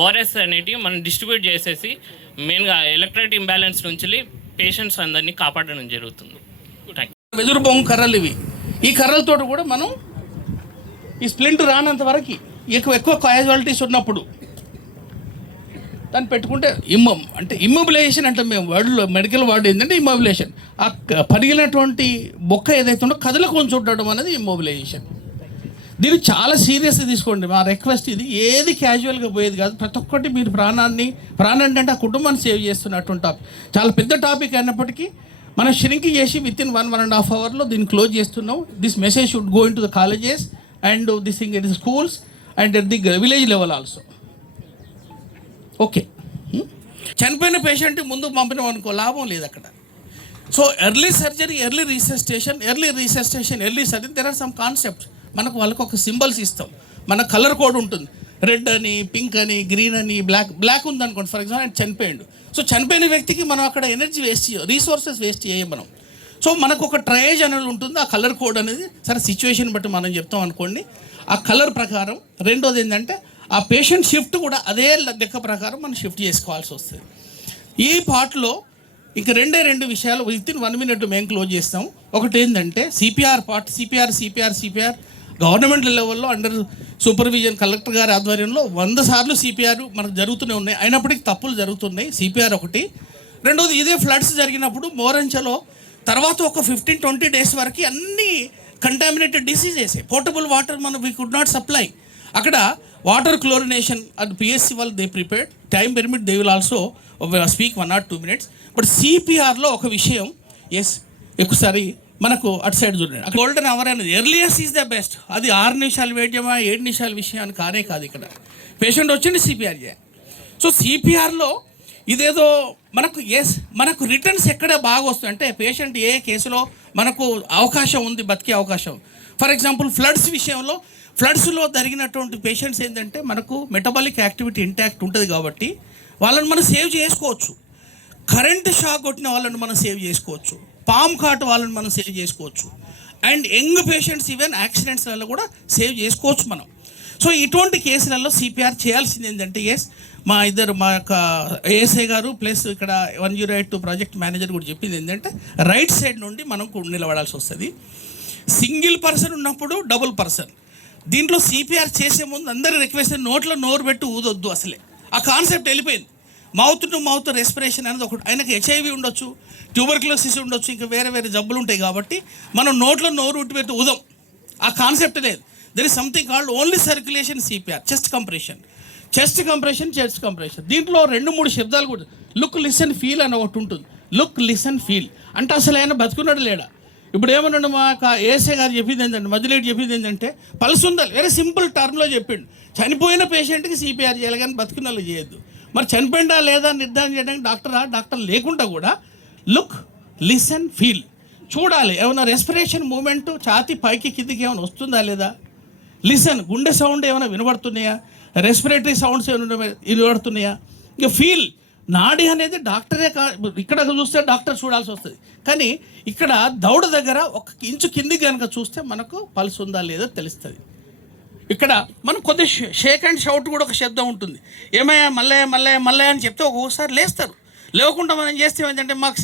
ఓఆర్ఎస్ అనేటివి మనం డిస్ట్రిబ్యూట్ చేసేసి మెయిన్గా ఎలక్ట్రోలైట్ ఇంబ్యాలెన్స్ నుంచి పేషెంట్స్ అందరినీ కాపాడడం జరుగుతుంది. వెదురు బొంగు కర్రలు ఇవి. ఈ కర్రలతో కూడా మనం ఈ స్ప్లింట్ రానంత వరకు ఎక్కువ క్యాజువాలిటీస్ ఉన్నప్పుడు దాన్ని పెట్టుకుంటే అంటే ఇమ్మొబిలైజేషన్ అంటే మేము వర్డ్లో మెడికల్ వర్డ్ ఏంటంటే ఇమ్మొబిలైజేషన్. ఆ పరిగినటువంటి బొక్క ఏదైతే ఉందో కదలకొని చూడడం అనేది ఇమ్మొబిలైజేషన్. దీన్ని చాలా సీరియస్గా తీసుకోండి. మా రిక్వెస్ట్ ఇది, ఏది క్యాజువల్గా పోయేది కాదు. ప్రతి ఒక్కటి మీరు ప్రాణాన్ని అంటే ఆ కుటుంబాన్ని సేవ్ చేస్తున్నటువంటి టాపిక్. చాలా పెద్ద టాపిక్ అయినప్పటికీ మనం షిరింక్ చేసి వితిన్ 1.5 అవర్లో దీన్ని క్లోజ్ చేస్తున్నాం. This message should go in to the colleges and this thing it schools and at the village level also. Okay, చనిపోయిన పేషెంట్ ముందు పంపినాం అనుకో, లాభం లేదు అక్కడ. So early surgery, early resuscitation, there are some concepts. మనకు వాళ్ళకు ఒక సింబల్స్ ఇస్తాం. మన కలర్ కోడ్ ఉంటుంది, రెడ్ అని, పింక్ అని, గ్రీన్ అని, బ్లాక్ ఉందనుకోండి ఫర్ ఎగ్జాంపుల్, ఆయన చనిపోయాడు. సో చనిపోయిన వ్యక్తికి మనం అక్కడ ఎనర్జీ వేస్ట్ చేయం, రీసోర్సెస్ వేస్ట్ చేయం మనం. సో మనకు ఒక ట్రయేజ్ అనేది ఉంటుంది, ఆ కలర్ కోడ్ అనేది. సరే సిచ్యువేషన్ బట్టి మనం చెప్తాం అనుకోండి, ఆ కలర్ ప్రకారం. రెండోది ఏంటంటే ఆ పేషెంట్ షిఫ్ట్ కూడా అదే లెక్క ప్రకారం మనం షిఫ్ట్ చేసుకోవాల్సి వస్తుంది. ఈ పార్ట్లో ఇంకా రెండు విషయాలు వితిన్ 1 minute మేము క్లోజ్ చేస్తాం. ఒకటి ఏంటంటే సిపిఆర్ పార్ట్. సిపిఆర్ గవర్నమెంట్ లెవెల్లో అండర్ సూపర్విజన్ కలెక్టర్ గారి ఆధ్వర్యంలో 100 సార్లు సిపిఆర్ మనకు జరుగుతూనే ఉన్నాయి. అయినప్పటికీ తప్పులు జరుగుతున్నాయి. సిపిఆర్ ఒకటి. రెండోది ఇదే ఫ్లడ్స్ జరిగినప్పుడు మోరంచలో తర్వాత ఒక 15-20 days వరకు అన్ని కంటామినేటెడ్ డిసీజెస్, పోర్టబుల్ వాటర్ మనం వీ కుడ్ నాట్ సప్లై. అక్కడ వాటర్ క్లోరినేషన్ అండ్ పిఎస్సి వాళ్ళు they prepared. Time permit they will also speak 1 or 2 minutes. But సిపిఆర్లో ఒక విషయం, ఒకసారి మనకు అటు సైడ్ చూడండి, గోల్డెన్ అవర్ అనేది ఎర్లియస్ట్ ఈజ్ ద బెస్ట్. అది 6 నిమిషాలు వేద్యమా 7 నిమిషాల విషయాన్ని కాదు. ఇక్కడ పేషెంట్ వచ్చింది సిపిఆర్ చేయాలి. సో సిపిఆర్లో ఇదేదో మనకు రిటర్న్స్ ఎక్కడ బాగా వస్తుంది అంటే పేషెంట్ ఏ కేసులో మనకు అవకాశం ఉంది, బతికే అవకాశం. ఫర్ ఎగ్జాంపుల్ ఫ్లడ్స్ విషయంలో, ఫ్లడ్స్లో జరిగినటువంటి పేషెంట్స్ ఏంటంటే మనకు మెటబాలిక్ యాక్టివిటీ ఇంటాక్ట్ ఉంటుంది కాబట్టి వాళ్ళని మనం సేవ్ చేసుకోవచ్చు. కరెంట్ షాక్ కొట్టిన వాళ్ళని మనం సేవ్ చేసుకోవచ్చు. పామ్ కాటు వాళ్ళని మనం సేవ్ చేసుకోవచ్చు. అండ్ యంగ్ పేషెంట్స్ ఈవెన్ యాక్సిడెంట్స్లలో కూడా సేవ్ చేసుకోవచ్చు మనం. సో ఇటువంటి కేసులలో సిపిఆర్ చేయాల్సింది ఏంటంటే మా యొక్క ఏఎస్ఐ గారు ప్లస్ ఇక్కడ 108 ప్రాజెక్ట్ మేనేజర్ కూడా చెప్పింది ఏంటంటే రైట్ సైడ్ నుండి మనం నిలబడాల్సి వస్తుంది. సింగిల్ పర్సన్ ఉన్నప్పుడు డబుల్ పర్సన్. దీంట్లో సిపిఆర్ చేసే ముందు అందరి రిక్వెస్ట్ నోట్లో నోరు పెట్టి ఊదొద్దు. అసలే ఆ కాన్సెప్ట్ వెళ్ళిపోయింది. మౌత్ టు మౌత్ రెస్పిరేషన్ అనేది ఒకటి. ఆయనకు హెచ్ఐవి ఉండొచ్చు, ట్యూబర్క్లోసిస్ ఉండొచ్చు, ఇంకా వేరే జబ్బులు ఉంటాయి కాబట్టి మనం నోట్లో నోరు పెట్టి ఊదాం. ఆ కాన్సెప్ట్ లేదు. There is something called only circulation CPR, chest compression. దీంట్లో 2-3 శబ్దాలు కూడా, లుక్ లిసన్ ఫీల్ అని ఒకటి ఉంటుంది. లుక్ లిసన్ ఫీల్ అంటే అసలు ఆయన బతుకున్నాడు లేడా. ఇప్పుడు ఏమన్నాడు మా ఏఎస్ఐ గారు చెప్పింది ఏంటంటే, మధ్యలేటి చెప్పింది ఏంటంటే పల్స్ ఉండాలి. వెరీ సింపుల్ టర్మ్లో చెప్పిండు. చనిపోయిన పేషెంట్కి సిపిఆర్ చేయాలి కానీ బతుకున్న వాళ్ళు చేయొద్దు. మరి చనిపోయిందా లేదా నిర్ధారణ చేయడానికి డాక్టర్ లేకుండా కూడా లుక్ లిసన్ ఫీల్ చూడాలి. ఏమైనా రెస్పిరేషన్ మూమెంట్, ఛాతీ పైకి కిందికి ఏమైనా వస్తుందా లేదా, లిసన్ గుండె సౌండ్ ఏమైనా వినబడుతున్నాయా, రెస్పిరేటరీ సౌండ్స్ ఏమైనా వినబడుతున్నాయా, ఇక ఫీల్ నాడి అనేది డాక్టరే ఇక్కడ చూస్తే డాక్టర్ చూడాల్సి వస్తుంది. కానీ ఇక్కడ దౌడ దగ్గర 1 ఇంచు కిందికి కనుక చూస్తే మనకు పల్స్ ఉందా లేదా తెలుస్తుంది. ఇక్కడ మనం కొద్ది షేక్ అండ్ షౌట్ కూడా ఒక శబ్దం ఉంటుంది. ఏమయ్యా మల్లయ్య అని చెప్తే ఒక్కొక్కసారి లేస్తారు. లేకుండా మనం చేస్తే ఏంటంటే మాకు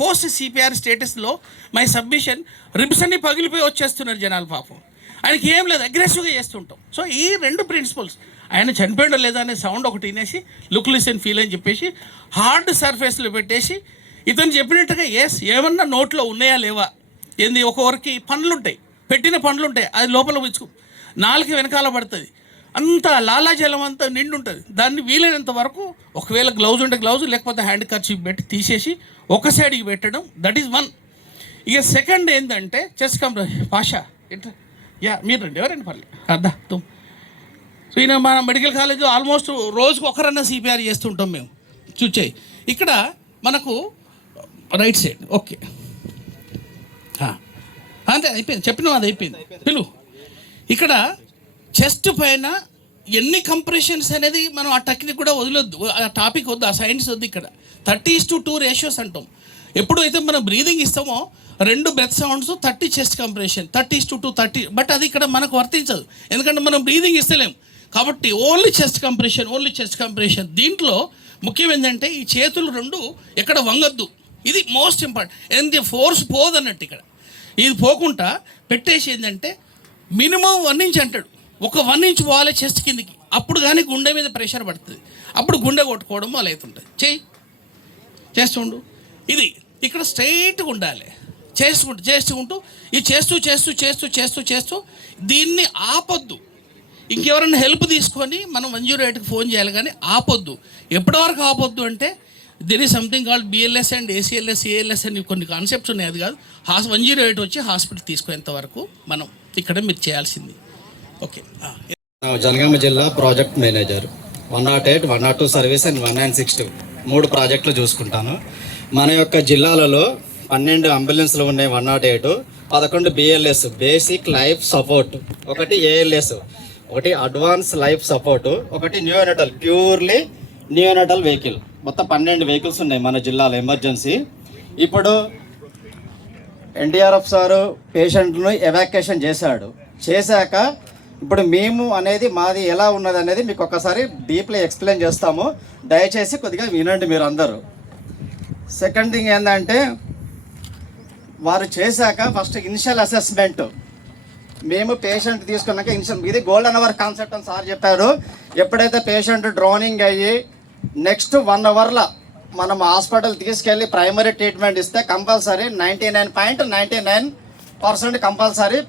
పోస్ట్ సిపిఆర్ స్టేటస్లో మై సబ్మిషన్ రిబ్స్ అన్ని పగిలిపోయి వచ్చేస్తున్నారు జనాలు పాపం. ఆయనకి ఏం లేదు, అగ్రెసివ్గా చేస్తుంటాం. సో ఈ 2 ప్రిన్సిపల్స్, ఆయన చనిపోయాడో లేదా అనే సౌండ్ ఒకటి వినేసి లుక్ లిసన్ ఫీల్ అని చెప్పేసి హార్డ్ సర్ఫేస్లో పెట్టేసి ఇతను చెప్పినట్టుగా ఏమన్నా నోట్లో ఉన్నాయా లేవా, ఏంది ఒక్కొక్కరికి పండ్లు ఉంటాయి, పెట్టిన పండ్లు ఉంటాయి, అది లోపల పుచ్చుకు 4 వెనకాల పడుతుంది, అంతా లాలాజలం అంతా నిండి ఉంటుంది. దాన్ని వీలైనంత వరకు ఒకవేళ గ్లౌజ్ ఉంటే గ్లౌజ్, లేకపోతే హ్యాండ్ కర్చీఫ్ పెట్టి తీసేసి ఒక సైడ్కి పెట్టడం, దట్ ఈజ్ 1. ఇక సెకండ్ ఏంటంటే చెస్ట్ కంప్రెషన్. పాషా ఇట్లా మీరు రండి, ఎవరండి పర్లేదు అద్దా తుమ్. సో ఈయన మన మెడికల్ కాలేజ్ ఆల్మోస్ట్ రోజుకు ఒకరన్నా సిపిఆర్ చేస్తుంటాం మేము. చూచేయి ఇక్కడ మనకు రైట్ సైడ్ ఓకే అంతే అయిపోయింది, చెప్పినాం అది అయిపోయింది. పిలువు ఇక్కడ చెస్ట్ పైన ఎన్ని కంప్రెషన్స్ అనేది మనం ఆ టెక్నిక్ కూడా వదిలొద్దు, ఆ టాపిక్ వద్దు, ఆ సైన్స్ వద్దు. ఇక్కడ 30:2 రేషియోస్ అంటాం. ఎప్పుడైతే మనం బ్రీదింగ్ ఇస్తామో 2 breath sounds 30 chest compression, 30:2 30. But అది ఇక్కడ మనకు వర్తించదు, ఎందుకంటే మనం బ్రీదింగ్ ఇస్తలేం కాబట్టి ఓన్లీ చెస్ట్ కంప్రెషన్. దీంట్లో ముఖ్యం ఏంటంటే ఈ చేతులు 2 ఎక్కడ వంగద్దు, ఇది మోస్ట్ ఇంపార్టెంట్. ఎందుకంటే ఫోర్స్ పోదన్నట్టు ఇక్కడ ఇది పోకుండా పెట్టేసి ఏంటంటే మినిమం 1 ఇంచ్ అంటాడు, ఒక 1 ఇంచ్ పోవాలి చెస్ట్ కిందికి, అప్పుడు కానీ గుండె మీద ప్రెషర్ పడుతుంది, అప్పుడు గుండె కొట్టుకోవడం అలా అవుతుంటుంది. చేస్తుండు ఇది ఇక్కడ స్ట్రైట్గా ఉండాలి, చేసుకుంటూ ఇది చేస్తూ దీన్ని ఆపొద్దు. ఇంకెవరైనా హెల్ప్ తీసుకొని మనం 108కి ఫోన్ చేయాలి, కానీ ఆపొద్దు. ఎప్పటివరకు ఆపొద్దు అంటే there is something called BLS and ACLS ALS అని కొన్ని కాన్సెప్ట్స్ ఉన్నాయి. అది కాదు 108 వచ్చి హాస్పిటల్ తీసుకునేంత వరకు మనం ఇక్కడ మీరు చేయాల్సింది. ఓకే, జనగామ జిల్లా ప్రాజెక్ట్ మేనేజర్. 108, 102 సర్వీస్ అండ్ 196 3 ప్రాజెక్టులు చూసుకుంటాను. మన యొక్క జిల్లాలలో 12 అంబులెన్స్లు ఉన్నాయి, 108, 11 BLS basic life support, 1 ALS, 1 advance life support, 1 neonatal purely neonatal vehicle. మొత్తం 12 వెహికల్స్ ఉన్నాయి మన జిల్లాలో ఎమర్జెన్సీ. ఇప్పుడు ఎన్డీఆర్ఎఫ్ సారు పేషెంట్ను ఎవాక్యుయేషన్ చేశాక ఇప్పుడు మేము అనేది మాది ఎలా ఉన్నది అనేది మీకు ఒక్కసారి డీప్లీ ఎక్స్ప్లెయిన్ చేస్తాము, దయచేసి కొద్దిగా వినండి మీరు అందరూ. సెకండ్ థింగ్ ఏంటంటే వారు చేశాక ఫస్ట్ ఇనిషియల్ అసెస్మెంట్ మేము పేషెంట్ తీసుకున్నాక ఇది గోల్డెన్ అవర్ కాన్సెప్ట్ అని సార్ చెప్పారు. ఎప్పుడైతే పేషెంట్ డ్రోనింగ్ అయ్యి నెక్స్ట్ 1 అవర్లో మనం హాస్పిటల్ తీసుకెళ్ళి ప్రైమరీ ట్రీట్మెంట్ ఇస్తే కంపల్సరీ 99.99% కంపల్సరీ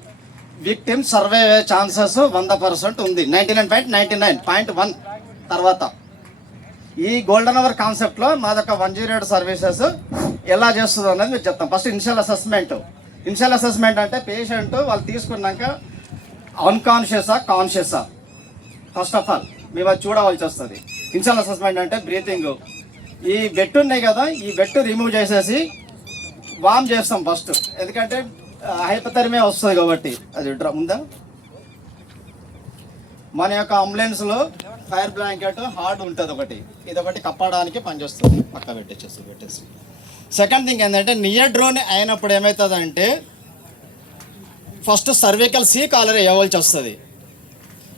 విక్టిమ్ సర్వే అయ్యే ఛాన్సెస్ 100% ఉంది. 99.99.1 తర్వాత ఈ గోల్డెన్ అవర్ కాన్సెప్ట్లో మాదొక 108 సర్వీసెస్ ఎలా చేస్తుంది అనేది మీరు చెప్తాం. ఫస్ట్ ఇనిషియల్ అసెస్మెంట్ అంటే పేషెంట్ వాళ్ళు తీసుకున్నాక అన్కాన్షియసా కాన్షియసా ఫస్ట్ ఆఫ్ ఆల్ మేము అది చూడవలసి వస్తుంది. ఇనిషియల్ అసెస్మెంట్ అంటే బ్రీతింగ్, ఈ బెట్ ఉన్నాయి కదా, ఈ బెట్ రిమూవ్ చేసేసి వామ్ చేస్తాం ఫస్ట్, ఎందుకంటే హైపోథెర్మియా వస్తుంది కాబట్టి. అది ఉందా మన యొక్క అంబులెన్స్లో ఫైర్ బ్లాంకెట్ హార్డ్ ఉంటుంది ఒకటి, ఇది ఒకటి కప్పడానికి పనిచేస్తుంది, పక్క పెట్టేసి. సెకండ్ థింగ్ ఏంటంటే నియర్ డ్రోన్ అయినప్పుడు ఏమవుతుందంటే ఫస్ట్ సర్వికల్ సి కాలర్ ఇవ్వాల్సి వస్తుంది.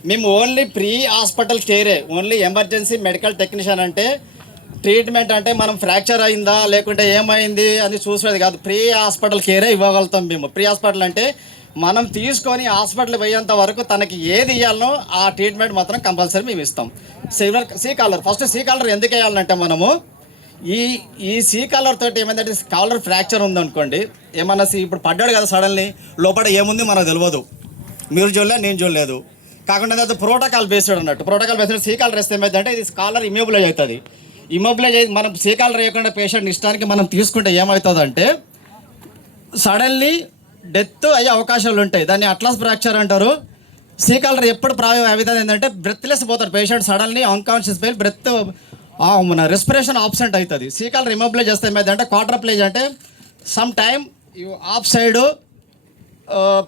మేము ఓన్లీ ప్రీ హాస్పిటల్ కేరే, ఓన్లీ ఎమర్జెన్సీ మెడికల్ టెక్నీషియన్ అంటే ట్రీట్మెంట్ అంటే మనం ఫ్రాక్చర్ అయిందా లేకుంటే ఏమైంది అని చూసేది కాదు, ప్రీ హాస్పిటల్ కేరే ఇవ్వగలుగుతాం మేము. ప్రీ హాస్పిటల్ అంటే మనం తీసుకొని హాస్పిటల్ పోయేంత వరకు తనకి ఏది ఇవ్వాలనో ఆ ట్రీట్మెంట్ మాత్రం కంపల్సరీ మేము ఇస్తాం. C collar first C collar ఎందుకు వేయాలంటే మనము ఈ సి కాలర్ తోటి ఏమైందంటే కాలర్ ఫ్రాక్చర్ ఉందనుకోండి, ఏమన్నా ఇప్పుడు పడ్డాడు కదా సడన్లీ, లోపల ఏముంది మనకు తెలియదు, మీరు చూడలేదు, నేను చూడలేదు. కాకుండా అది ప్రోటోకాల్ బేస్డ్ అన్నట్టు. ప్రోటోకాల్ బేస్డ్ సీ కాలర్ వేస్తే ఏమైందంటే ఇది కాలర్ ఇమోబిలైజ్ అవుతుంది. ఇమోబిలైజ్ అయ్యి మనం సీ కాలర్ వేయకుండా పేషెంట్ ఇష్టానికి మనం తీసుకుంటే ఏమవుతుందంటే సడన్లీ డెత్ అయ్యే అవకాశాలు ఉంటాయి. దాన్ని అట్లాస్ ఫ్రాక్చర్ అంటారు. సీ కాలర్ ఎప్పుడు ప్రాబ్లం అవుతుంది ఏంటంటే బ్రెత్లెస్ పోతాడు పేషెంట్, సడన్లీ అన్కాన్షియస్ పోయి బ్రెత్ మన రెస్పిరేషన్ ఆబ్సెంట్ అవుతుంది. సీ కాలర్ ఇమోబిలైజ్ చేస్తే ఏమైందంటే క్వార్టర్ ప్లేజ్ అంటే some time of side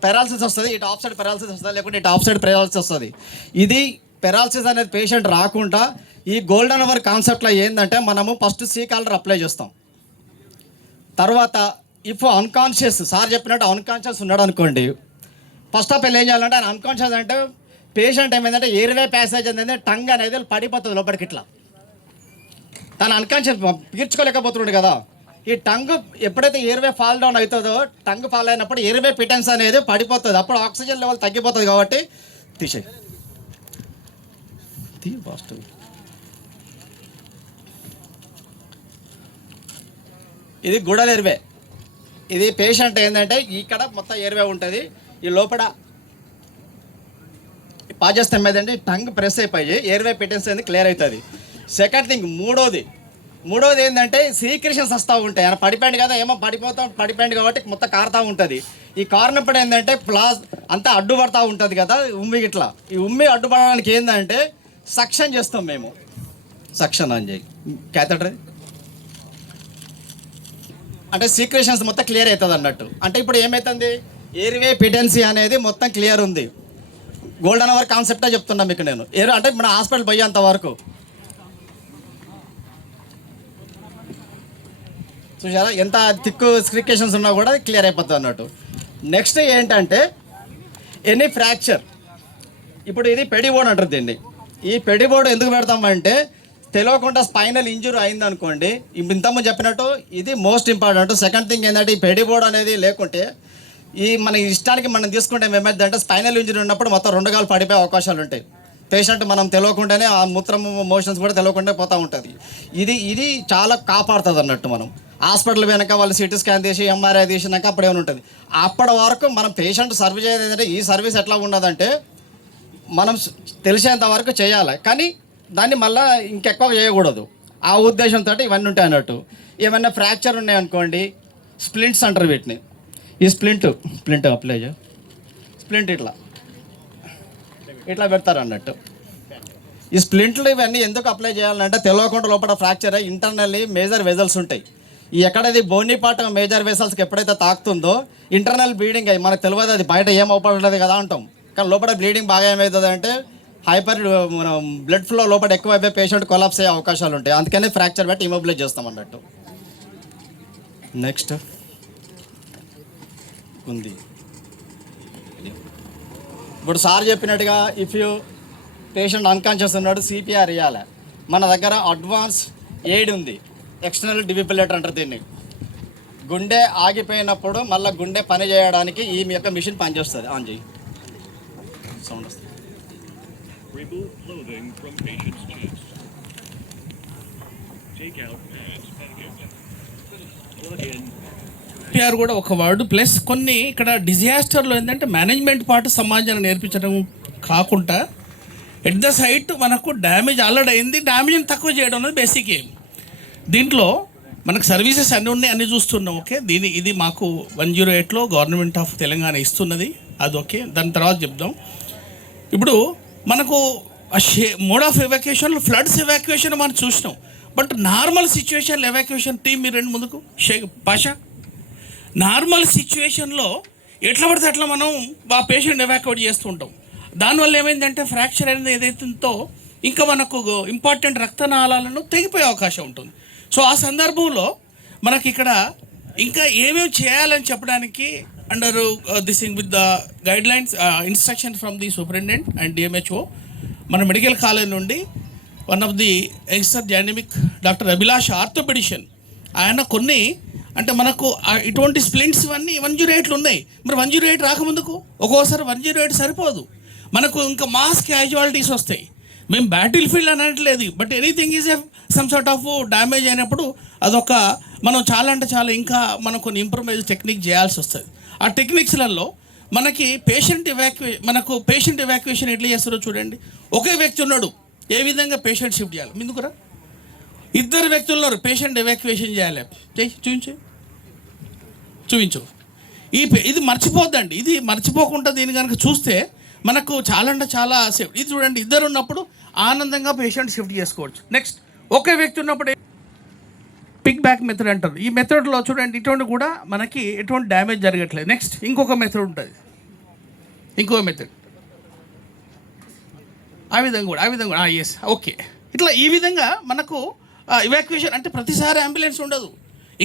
paralysis వస్తుంది, ఇటు ఆఫ్ సైడ్ పెరాలసిస్ వస్తుంది, లేకుంటే ఇటు ఆఫ్ సైడ్ పెరాలసిస్ వస్తుంది. ఇది పెరాలసిస్ అనేది పేషెంట్ రాకుండా ఈ గోల్డెన్ అవర్ కాన్సెప్ట్లో ఏంటంటే మనము ఫస్ట్ సీ కాలర్ అప్లై చేస్తాం. తర్వాత ఇఫ్ అన్కాన్షియస్ సార్ చెప్పినట్టు అన్కాన్షియస్ ఉన్నాడు అనుకోండి, ఫస్ట్ ఆఫ్ ఆల్ ఏం చేయాలంటే ఆయన అన్కాన్షియస్ అంటే పేషెంట్ ఏమైందంటే ఎయిర్వే ప్యాసేజ్ అనేది టంగ్ అనేది పడిపోతుంది లోపలికి. ఇట్లా తను అన్కాన్షియస్ పీల్చుకోలేకపోతున్నాడు కదా. ఈ టంగ్ ఎప్పుడైతే ఎయిర్వే ఫాల్ డౌన్ అవుతుందో, టంగ్ ఫాల్ అయినప్పుడు ఎయిర్వే పిటెన్స్ అనేది పడిపోతుంది. అప్పుడు ఆక్సిజన్ లెవెల్ తగ్గిపోతుంది. కాబట్టి తీసేయి ఫాస్ట్. ఇది గుడల్ ఎయిర్వే. ఇది పేషెంట్ ఏంటంటే ఇక్కడ మొత్తం ఎయిర్వే ఉంటుంది, ఈ లోపల పాస్ చేస్తే ఏమైందంటే టంగ్ ప్రెస్ అయిపోయి ఎయిర్వే పిటెన్స్ అనేది క్లియర్ అవుతుంది. సెకండ్ థింగ్ మూడోది ఏంటంటే సీక్రెషన్స్ వస్తూ ఉంటాయి. ఆయన పడిపోయింది కదా, ఏమో పడిపోయింది కాబట్టి మొత్తం కారుతూ ఉంటుంది. ఈ కారినప్పుడు ఏంటంటే అంతా అడ్డుపడతా ఉంటుంది కదా ఉమ్మి. ఇట్లా ఈ ఉమ్మి అడ్డుపడడానికి ఏంటంటే సక్షన్ చేస్తాం మేము. సక్షన్ అని చేయి క్యాథెటర్ అంటే సీక్రెషన్స్ మొత్తం క్లియర్ అవుతుంది అన్నట్టు. అంటే ఇప్పుడు ఏమవుతుంది, ఎయిర్వే పిటెన్సీ అనేది మొత్తం క్లియర్ ఉంది. గోల్డెన్ అవర్ కాన్సెప్టే చెప్తున్నా మీకు నేను. అంటే మన హాస్పిటల్ పోయేంత వరకు చూసారా ఎంత థిక్కు స్క్రికేషన్స్ ఉన్నా కూడా క్లియర్ అయిపోతుంది అన్నట్టు. నెక్స్ట్ ఏంటంటే ఎనీ ఫ్రాక్చర్. ఇప్పుడు ఇది పెడిబోర్డ్ అంటారు దీన్ని. ఈ పెడిబోర్డ్ ఎందుకు పెడతామంటే తెలియకుండా స్పైనల్ ఇంజురీ అయిందనుకోండి, ఇంతకుముందు చెప్పినట్టు ఇది మోస్ట్ ఇంపార్టెంట్. సెకండ్ థింగ్ ఏంటంటే ఈ పెడిబోర్డ్ అనేది లేకుంటే ఈ మన ఇష్టానికి మనం తీసుకుంటే ఏమైందంటే స్పైనల్ ఇంజురీ ఉన్నప్పుడు మొత్తం 2 కాలు పడిపోయే అవకాశాలు ఉంటాయి. పేషెంట్ మనం తెలియకుండానే ఆ మూత్రం మోషన్స్ కూడా తెలియకుండా పోతూ ఉంటుంది. ఇది చాలా కాపాడుతుంది అన్నట్టు. మనం హాస్పిటల్ వెనక వాళ్ళు సిటీ స్కాన్ తీసి ఎంఆర్ఐ తీసినాక అప్పుడు ఏమైనా ఉంటుంది. అప్పటి వరకు మనం పేషెంట్ సర్వీస్ చేయదు. ఏంటంటే ఈ సర్వీస్ ఎట్లా ఉండదంటే మనం తెలిసేంత వరకు చేయాలి, కానీ దాన్ని మళ్ళీ ఇంకెక్కువ చేయకూడదు. ఆ ఉద్దేశంతో ఇవన్నీ ఉంటాయి అన్నట్టు. ఏమైనా ఫ్రాక్చర్ ఉన్నాయనుకోండి, స్ప్లింట్స్ అంటారు వీటిని. ఈ స్ప్లింట్ అప్లై స్ప్లింట్ ఇట్లా పెడతారు అన్నట్టు. ఈ స్ప్లింట్లు ఇవన్నీ ఎందుకు అప్లై చేయాలంటే తెలియకుండా లోపల ఫ్రాక్చర్ అయ్యి ఇంటర్నల్లీ మేజర్ వెజల్స్ ఉంటాయి. ఈ ఎక్కడైతే బోనీ పార్ట్ మేజర్ వెసల్స్కి ఎప్పుడైతే తాకుతుందో ఇంటర్నల్ బ్లీడింగ్ అయ్యి మనకు తెలియదు, అది బయట ఏం అవపడలేదు కదా అంటాం, కానీ లోపల బ్లీడింగ్ బాగా ఏమవుతుంది అంటే హైపర్ మనం బ్లడ్ ఫ్లో లోపల ఎక్కువ అయిపోయి పేషెంట్ కొలాప్స్ అయ్యే అవకాశాలు ఉంటాయి. అందుకనే ఫ్రాక్చర్ బట్టి ఇమోబిలైజ్ చేస్తాం అన్నట్టు. నెక్స్ట్ ఉంది ఇప్పుడు సార్ చెప్పినట్టుగా ఇఫ్ యూ పేషెంట్ అన్కాన్షియస్ ఉన్నాడు సిపిఆర్ ఇవ్వాలి. మన దగ్గర అడ్వాన్స్ ఎయిడ్ ఉంది, ఎక్స్టర్నల్ డిఫిబ్రిలేటర్ అంటారు దీన్ని. గుండె ఆగిపోయినప్పుడు మళ్ళీ గుండె పని చేయడానికి ఈ యొక్క మిషన్ పనిచేస్తుంది. ఆన్ చేయి, సౌండ్ వస్తుంది. Remove clothing from patient's chest. Take out pants. Plug in. CPR కూడా ఒక వర్డ్ ప్లస్ కొన్ని ఇక్కడ డిజాస్టర్లో ఏంటంటే మేనేజ్మెంట్ పార్ట్ సమాజాన్ని నేర్పించడం కాకుండా ఎట్ ద సైట్ మనకు డ్యామేజ్ ఆల్రెడీ అయింది, డ్యామేజ్ని తక్కువ చేయడం అనేది బేసిక్ ఏం. దీంట్లో మనకు సర్వీసెస్ అన్నీ ఉన్నాయి, అన్నీ చూస్తున్నాం. ఓకే, ఇది మాకు 108లో గవర్నమెంట్ ఆఫ్ తెలంగాణ ఇస్తున్నది, అది ఓకే. దాని తర్వాత చెప్దాం. ఇప్పుడు మనకు మోడ్ ఆఫ్ ఎవాక్యుయేషన్లో ఫ్లడ్స్ ఎవాక్యుయేషన్ మనం చూసినాం. బట్ నార్మల్ సిచ్యువేషన్లో ఎవాక్యుయేషన్ టీం మీరు రండి ముందుకు. పాషా, నార్మల్ సిచ్యువేషన్లో ఎట్లా పడితే అట్లా మనం ఆ పేషెంట్ ఎవాక్యుయేట్ చేస్తుంటాం. దానివల్ల ఏమైందంటే ఫ్రాక్చర్ అనేది ఏదైతుందో ఇంకా మనకు ఇంపార్టెంట్ రక్తనాళాలను తెగిపోయే అవకాశం ఉంటుంది. సో ఆ సందర్భంలో మనకి ఇక్కడ ఇంకా ఏమేమి చేయాలని చెప్పడానికి under this with the guide lines instruction from the superintendent and DMHO మన మెడికల్ కాలేజ్ నుండి one of the youngster dynamic doctor Abhilash orthopaedician ఆయన కొన్ని అంటే మనకు ఇటువంటి స్ప్లింట్స్ ఇవన్నీ 108 ఉన్నాయి. మరి 108 రాకముందుకు ఒక్కోసారి 108 సరిపోదు, మనకు ఇంకా మాస్ క్యాజువాలిటీస్ వస్తాయి. మేము బ్యాటిల్ ఫీల్డ్ అనట్లేదు, but anything is some sort of damage అయినప్పుడు అదొక మనం చాలా అంటే చాలా ఇంకా మనం కొన్ని ఇంప్రూవైజ్ టెక్నిక్ చేయాల్సి వస్తుంది. ఆ టెక్నిక్స్లలో మనకి పేషెంట్ ఎవాక్యుయేషన్ ఎట్లా చేస్తారో చూడండి. ఒకే వ్యక్తి ఉన్నాడు, ఏ విధంగా పేషెంట్ షిఫ్ట్ చేయాలి? ముందుకురా. ఇద్దరు వ్యక్తులు ఉన్నారు, పేషెంట్ ఎవాక్యుయేషన్ చేయాలి. చూపించు. ఇది మర్చిపోద్దండి. ఇది మర్చిపోకుండా దీన్ని కనుక చూస్తే మనకు చాలా అంటే చాలా సేఫ్. ఇది చూడండి, ఇద్దరు ఉన్నప్పుడు ఆనందంగా పేషెంట్ షిఫ్ట్ చేసుకోవచ్చు. నెక్స్ట్, ఒకే వ్యక్తి ఉన్నప్పుడు పిక్ బ్యాక్ మెథడ్ అంటారు. ఈ మెథడ్లో చూడండి, ఇటువంటి కూడా మనకి ఎటువంటి డ్యామేజ్ జరగట్లేదు. నెక్స్ట్, ఇంకొక మెథడ్ ఉంటుంది, ఇంకో మెథడ్. ఆ విధంగా ఎస్, ఓకే. ఇట్లా ఈ విధంగా మనకు ఇవాక్యుయేషన్ అంటే ప్రతిసారి అంబులెన్స్ ఉండదు.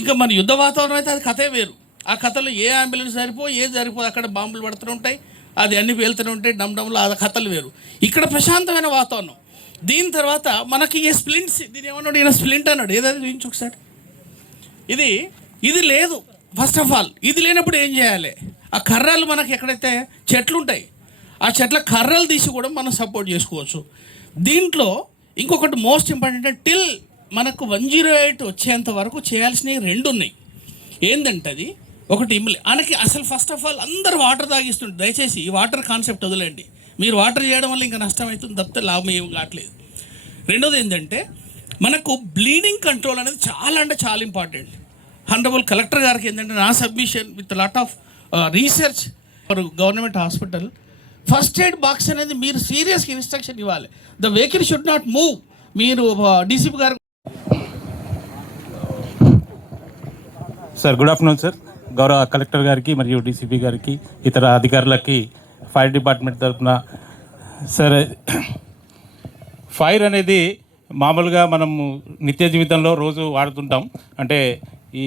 ఇంకా మన యుద్ధ వాతావరణం అయితే అది కథే వేరు. ఆ కథలో ఏ అంబులెన్స్ సరిపోదు, అక్కడ బాంబులు పడుతూనే ఉంటాయి, అది అన్ని పేలుతూనే ఉంటాయి, డమ్డమ్లో ఆ కథలు వేరు. ఇక్కడ ప్రశాంతమైన వాతావరణం. దీని తర్వాత మనకి ఈ స్ప్లింట్స్, దీని ఏమన్నాడు ఈయన, స్ప్లింట్ అన్నాడు. ఏదైతే చూపించు ఒకసారి. ఇది లేదు. ఫస్ట్ ఆఫ్ ఆల్ ఇది లేనప్పుడు ఏం చేయాలి? ఆ కర్రలు మనకి ఎక్కడైతే చెట్లు ఉంటాయి, ఆ చెట్ల కర్రలు తీసి కూడా మనం సపోర్ట్ చేసుకోవచ్చు. దీంట్లో ఇంకొకటి మోస్ట్ ఇంపార్టెంట్, టిల్ మనకు 108 వచ్చేంత వరకు చేయాల్సినవి 2 ఉన్నాయి. ఏంటంటే అది ఒకటి మనకి అసలు ఫస్ట్ ఆఫ్ ఆల్ అందరు వాటర్ తాగిస్తుంటారు. దయచేసి ఈ వాటర్ కాన్సెప్ట్ వదిలేండి. మీరు వాటర్ చేయడం వల్ల ఇంకా నష్టం అవుతుంది తప్పితే లాభం ఏం కావట్లేదు. రెండోది ఏంటంటే మనకు బ్లీడింగ్ కంట్రోల్ అనేది చాలా అంటే చాలా ఇంపార్టెంట్. హనరబుల్ కలెక్టర్ గారికి ఏంటంటే నా submission with lot of research for government hospital, first aid box అనేది మీరు సీరియస్గా ఇన్స్ట్రక్షన్ ఇవ్వాలి. The vehicle should not move. మీరు డీసీపీ గారు. Sir, good afternoon sir. గౌరవ కలెక్టర్ గారికి మరియు డీసీపీ గారికి, ఇతర అధికారులకి, ఫైర్ డిపార్ట్మెంట్ తరఫున. సార్, ఫైర్ అనేది మామూలుగా మనము నిత్య జీవితంలో రోజు వాడుతుంటాం. అంటే ఈ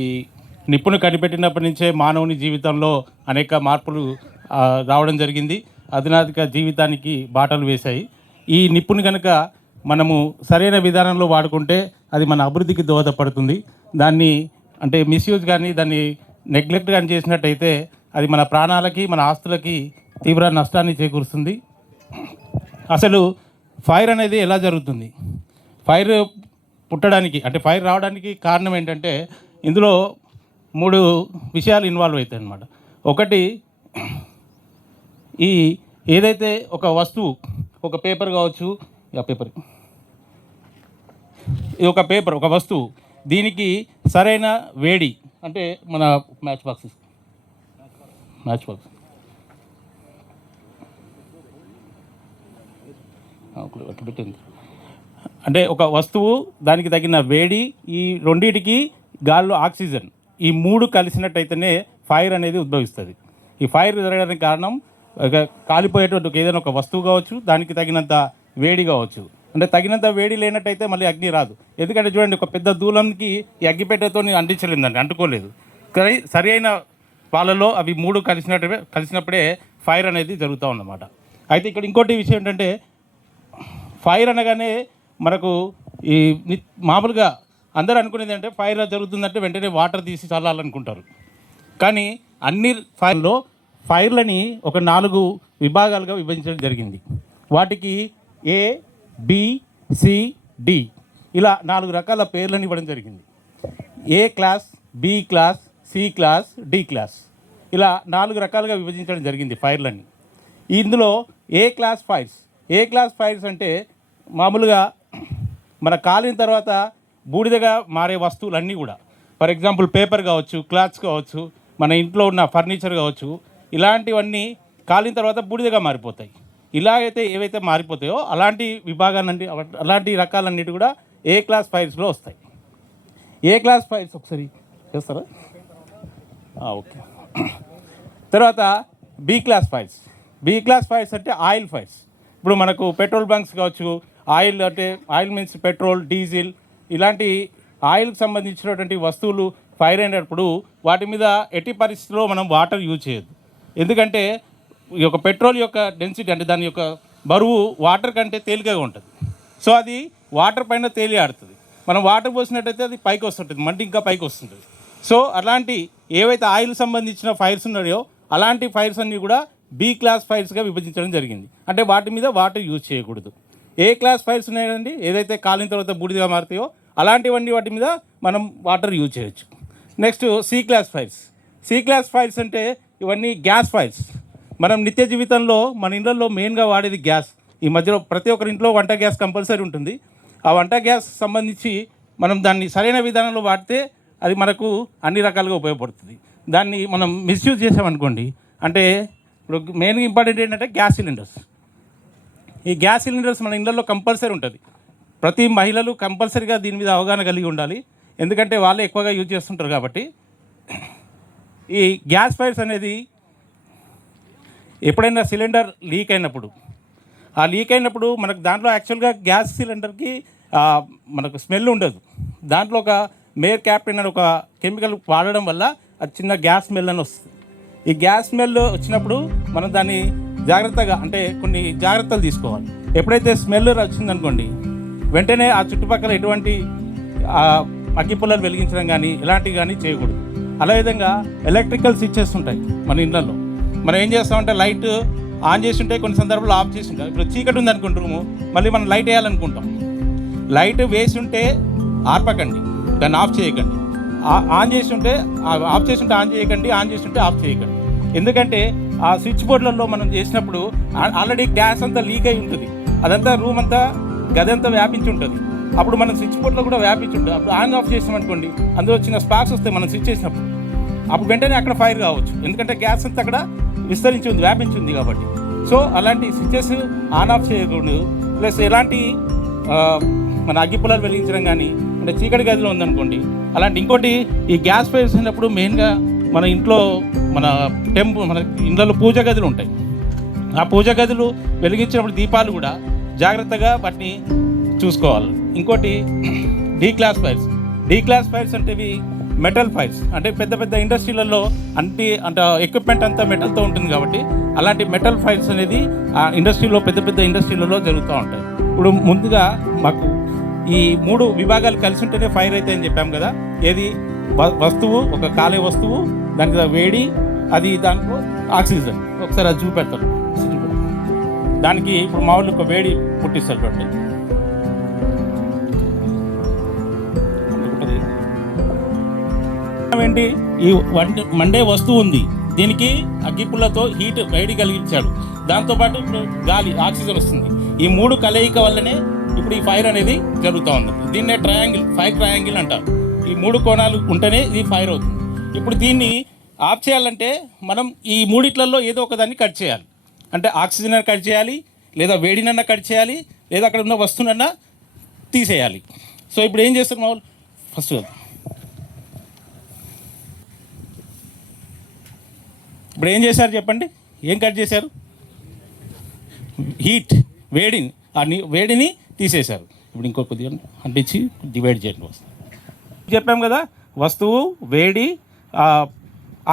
నిప్పును కనిపెట్టినప్పటి నుంచే మానవుని జీవితంలో అనేక మార్పులు రావడం జరిగింది. అధునాతిక జీవితానికి బాటలు వేశాయి. ఈ నిప్పుని కనుక మనము సరైన విధానంలో వాడుకుంటే అది మన అభివృద్ధికి దోహదపడుతుంది. దాన్ని అంటే మిస్యూజ్ కానీ దాన్ని నెగ్లెక్ట్ కానీ చేసినట్టయితే అది మన ప్రాణాలకి, మన ఆస్తులకి తీవ్ర నష్టాన్ని చేకూరుస్తుంది. అసలు ఫైర్ అనేది ఎలా జరుగుతుంది? ఫైర్ పుట్టడానికి అంటే ఫైర్ రావడానికి కారణం ఏంటంటే ఇందులో 3 విషయాలు ఇన్వాల్వ్ అవుతాయి అన్నమాట. ఒకటి, ఈ ఏదైతే ఒక వస్తువు, ఒక పేపర్ కావచ్చు, ఒక వస్తువు, దీనికి సరైన వేడి అంటే మన మ్యాచ్ బాక్స్ పెట్టింది అంటే ఒక వస్తువు, దానికి తగిన వేడి, ఈ రెండింటికి గాల్లో ఆక్సిజన్, ఈ 3 కలిసినట్టయితేనే ఫైర్ అనేది ఉద్భవిస్తుంది. ఈ ఫైర్ జరగడానికి కారణం కాలిపోయేటువంటి ఏదైనా ఒక వస్తువు కావచ్చు, దానికి తగినంత వేడి కావచ్చు. అంటే తగినంత వేడి లేనట్టయితే మళ్ళీ అగ్ని రాదు. ఎందుకంటే చూడండి, ఒక పెద్ద దూలంకి ఈ అగ్గిపెట్టెతో అంటించలేదండి, అంటుకోలేదు. సరి అయిన వాళ్ళలో అవి 3 కలిసినప్పుడే ఫైర్ అనేది జరుగుతూ ఉన్నమాట. అయితే ఇక్కడ ఇంకోటి విషయం ఏంటంటే, ఫైర్ అనగానే మనకు ఈ మామూలుగా అందరూ అనుకునేది అంటే ఫైర్ జరుగుతుందంటే వెంటనే వాటర్ తీసి చల్లాలనుకుంటారు. కానీ అన్ని ఫైర్లని ఒక 4 విభాగాలుగా విభజించడం జరిగింది. వాటికి A, B, C, D ఇలా 4 రకాల పేర్లను ఇవ్వడం జరిగింది. A class, B class, C class, D class ఇలా 4 రకాలుగా విభజించడం జరిగింది ఫైర్లని. ఇందులో ఏ క్లాస్ ఫైర్స్ అంటే మామూలుగా మన కాలిన తర్వాత బూడిదగా మారే వస్తువులన్నీ కూడా, ఫర్ ఎగ్జాంపుల్ పేపర్ కావచ్చు, క్లాత్స్ కావచ్చు, మన ఇంట్లో ఉన్న ఫర్నిచర్ కావచ్చు, ఇలాంటివన్నీ కాలిన తర్వాత బూడిదగా మారిపోతాయి. ఇలాగైతే ఏవైతే మారిపోతాయో అలాంటి విభాగాలన్నీ, అలాంటి రకాలన్నిటి కూడా ఏ క్లాస్ ఫైర్స్లో వస్తాయి. ఏ క్లాస్ ఫైర్స్ ఒకసారి చేస్తారా? ఓకే. తర్వాత బి క్లాస్ ఫైర్స్ అంటే ఆయిల్ ఫైర్స్. ఇప్పుడు మనకు పెట్రోల్ బంక్స్ కావచ్చు, ఆయిల్ అంటే ఆయిల్ మీన్స్ పెట్రోల్, డీజిల్ ఇలాంటి ఆయిల్కి సంబంధించినటువంటి వస్తువులు ఫైర్ అయినప్పుడు వాటి మీద ఎట్టి పరిస్థితుల్లో మనం వాటర్ యూజ్ చేయొద్దు. ఎందుకంటే ఈ యొక్క పెట్రోల్ యొక్క డెన్సిటీ అంటే దాని యొక్క బరువు వాటర్ కంటే తేలికగా ఉంటుంది. సో అది వాటర్ పైన తేలి ఆడుతుంది. మనం వాటర్ పోసినట్టయితే అది పైకి వస్తుంటుంది, మంట ఇంకా పైకి వస్తుంటుంది. సో అలాంటి ఏవైతే ఆయిల్ సంబంధించిన ఫైర్స్ ఉన్నాయో అలాంటి ఫైర్స్ అన్నీ కూడా బి క్లాస్ ఫైర్స్గా విభజించడం జరిగింది. అంటే వాటి మీద వాటర్ యూజ్ చేయకూడదు. ఏ క్లాస్ ఫైర్స్ ఉన్నాయండి, ఏదైతే కాలిన తర్వాత బూడిదగా మారుతాయో అలాంటివన్నీ వాటి మీద మనం వాటర్ యూజ్ చేయొచ్చు. నెక్స్ట్ సి క్లాస్ ఫైర్స్ అంటే ఇవన్నీ గ్యాస్ ఫైర్స్. మనం నిత్య జీవితంలో మన ఇళ్ళల్లో మెయిన్గా వాడేది గ్యాస్. ఈ మధ్యలో ప్రతి ఒక్కరి ఇంట్లో వంట గ్యాస్ కంపల్సరీ ఉంటుంది. ఆ వంట గ్యాస్ సంబంధించి మనం దాన్ని సరైన విధానంలో వాడితే అది మనకు అన్ని రకాలుగా ఉపయోగపడుతుంది. దాన్ని మనం మిస్యూజ్ చేసామనుకోండి, అంటే ఇప్పుడు మెయిన్ ఇంపార్టెంట్ ఏంటంటే గ్యాస్ సిలిండర్స్. ఈ గ్యాస్ సిలిండర్స్ మన ఇళ్ళల్లో కంపల్సరీ ఉంటుంది. ప్రతి మహిళలు కంపల్సరీగా దీని మీద అవగాహన కలిగి ఉండాలి, ఎందుకంటే వాళ్ళే ఎక్కువగా యూజ్ చేస్తుంటారు కాబట్టి. ఈ గ్యాస్ ఫైర్స్ అనేది ఎప్పుడైనా సిలిండర్ లీక్ అయినప్పుడు, ఆ లీక్ అయినప్పుడు మనకు దాంట్లో యాక్చువల్గా గ్యాస్ సిలిండర్కి మనకు స్మెల్ ఉండదు. దాంట్లో ఒక మేర్ క్యాప్టెన్ అని ఒక కెమికల్ వాడడం వల్ల అది చిన్న గ్యాస్ స్మెల్ అని వస్తుంది. ఈ గ్యాస్ స్మెల్ వచ్చినప్పుడు మనం దాన్ని జాగ్రత్తగా, అంటే కొన్ని జాగ్రత్తలు తీసుకోవాలి. ఎప్పుడైతే స్మెల్ వచ్చిందనుకోండి, వెంటనే ఆ చుట్టుపక్కల ఎటువంటి అగ్గిపుల్లలు వెలిగించడం కానీ ఇలాంటివి కానీ చేయకూడదు. అదేవిధంగా ఎలక్ట్రికల్ స్విచ్చెస్ ఉంటాయి మన ఇళ్ళల్లో. మనం ఏం చేస్తామంటే లైట్ ఆన్ చేసి ఉంటే కొన్ని సందర్భాల్లో ఆఫ్ చేసి ఉంటాం. ఇప్పుడు చీకటి ఉంది అనుకుంటాము, మళ్ళీ మనం లైట్ వేయాలనుకుంటాం. లైట్ వేసి ఉంటే ఆర్పకండి, దాన్ని ఆఫ్ చేయకండి. ఆన్ చేసి ఉంటే ఆఫ్ చేసి ఉంటే ఆన్ చేయకండి, ఆన్ చేసి ఉంటే ఆఫ్ చేయకండి. ఎందుకంటే ఆ స్విచ్ బోర్డులలో మనం చేసినప్పుడు ఆల్రెడీ గ్యాస్ అంతా లీక్ అయి ఉంటుంది, అదంతా రూమ్ అంతా గది అంతా వ్యాపించి ఉంటుంది. అప్పుడు మనం స్విచ్ బోర్డులో కూడా వ్యాపించి ఉంటుంది. అప్పుడు ఆన్ ఆఫ్ చేసామనుకోండి, అందులో చిన్న స్పార్క్స్ వస్తాయి మనం స్విచ్ చేసినప్పుడు. అప్పుడు వెంటనే అక్కడ ఫైర్ కావచ్చు, ఎందుకంటే గ్యాస్ అంతా అక్కడ విస్తరించి ఉంది, వ్యాపించి ఉంది కాబట్టి. సో అలాంటి స్విచ్చెస్ ఆన్ ఆఫ్ చేయకూడదు. ప్లస్ ఎలాంటి మన అగ్గిపుల్లలు వెలిగించడం కానీ, అంటే చీకటి గదిలో ఉందనుకోండి అలాంటి. ఇంకోటి, ఈ గ్యాస్ ఫైర్స్ అయినప్పుడు మెయిన్గా మన ఇంట్లో మన ఇళ్ళలో పూజ గదులు ఉంటాయి. ఆ పూజ గదులు వెలిగించినప్పుడు దీపాలు కూడా జాగ్రత్తగా వాటిని చూసుకోవాలి. ఇంకోటి డీ క్లాస్ ఫైర్స్ అంటే ఇవి మెటల్ ఫైర్స్, అంటే పెద్ద పెద్ద ఇండస్ట్రీలలో అంటే ఎక్విప్మెంట్ అంతా మెటల్తో ఉంటుంది కాబట్టి అలాంటి మెటల్ ఫైర్స్ అనేది ఆ ఇండస్ట్రీలో పెద్ద ఇండస్ట్రీలలో జరుగుతూ ఉంటాయి. ఇప్పుడు ముందుగా మాకు ఈ 3 విభాగాలు కలిసి ఉంటేనే ఫైర్ అయితే అని చెప్పాము కదా. ఏది వస్తువు, ఒక కాలే వస్తువు, దానికి వేడి, అది దాంట్లో ఆక్సిజన్. ఒకసారి అది చూపెడతారు. దానికి ఇప్పుడు మా వాళ్ళు ఒక వేడి పుట్టిస్తారు చూడండి. ఏంటి, ఈ మండే వస్తువు ఉంది, దీనికి అగ్గిపుల్లతో హీట్ వేడి కలిగించాడు, దాంతోపాటు ఇప్పుడు గాలి ఆక్సిజన్ వస్తుంది. ఈ 3 కలయిక వల్లనే ఇప్పుడు ఈ ఫైర్ అనేది జరుగుతూ ఉంది. దీన్నే ఫైర్ ట్రయాంగిల్ అంటారు. ఈ 3 కోణాలు ఉంటేనే ఇది ఫైర్ అవుతుంది. ఇప్పుడు దీన్ని ఆఫ్ చేయాలంటే మనం ఈ 3 ఏదో ఒకదాన్ని కట్ చేయాలి. అంటే ఆక్సిజన్ కట్ చేయాలి, లేదా వేడినన్నా కట్ చేయాలి, లేదా అక్కడ ఉన్న వస్తువునన్నా తీసేయాలి. సో ఇప్పుడు ఏం చేస్తారు మా వాళ్ళు, ఫస్ట్ ఇప్పుడు ఏం చేశారు చెప్పండి, ఏం కట్ చేశారు? వేడిని, వేడిని తీసేశారు. ఇప్పుడు ఇంకో కొద్దిగా అంటించి డివైడ్ చేయండి. చెప్పాం కదా, వస్తువు, వేడి,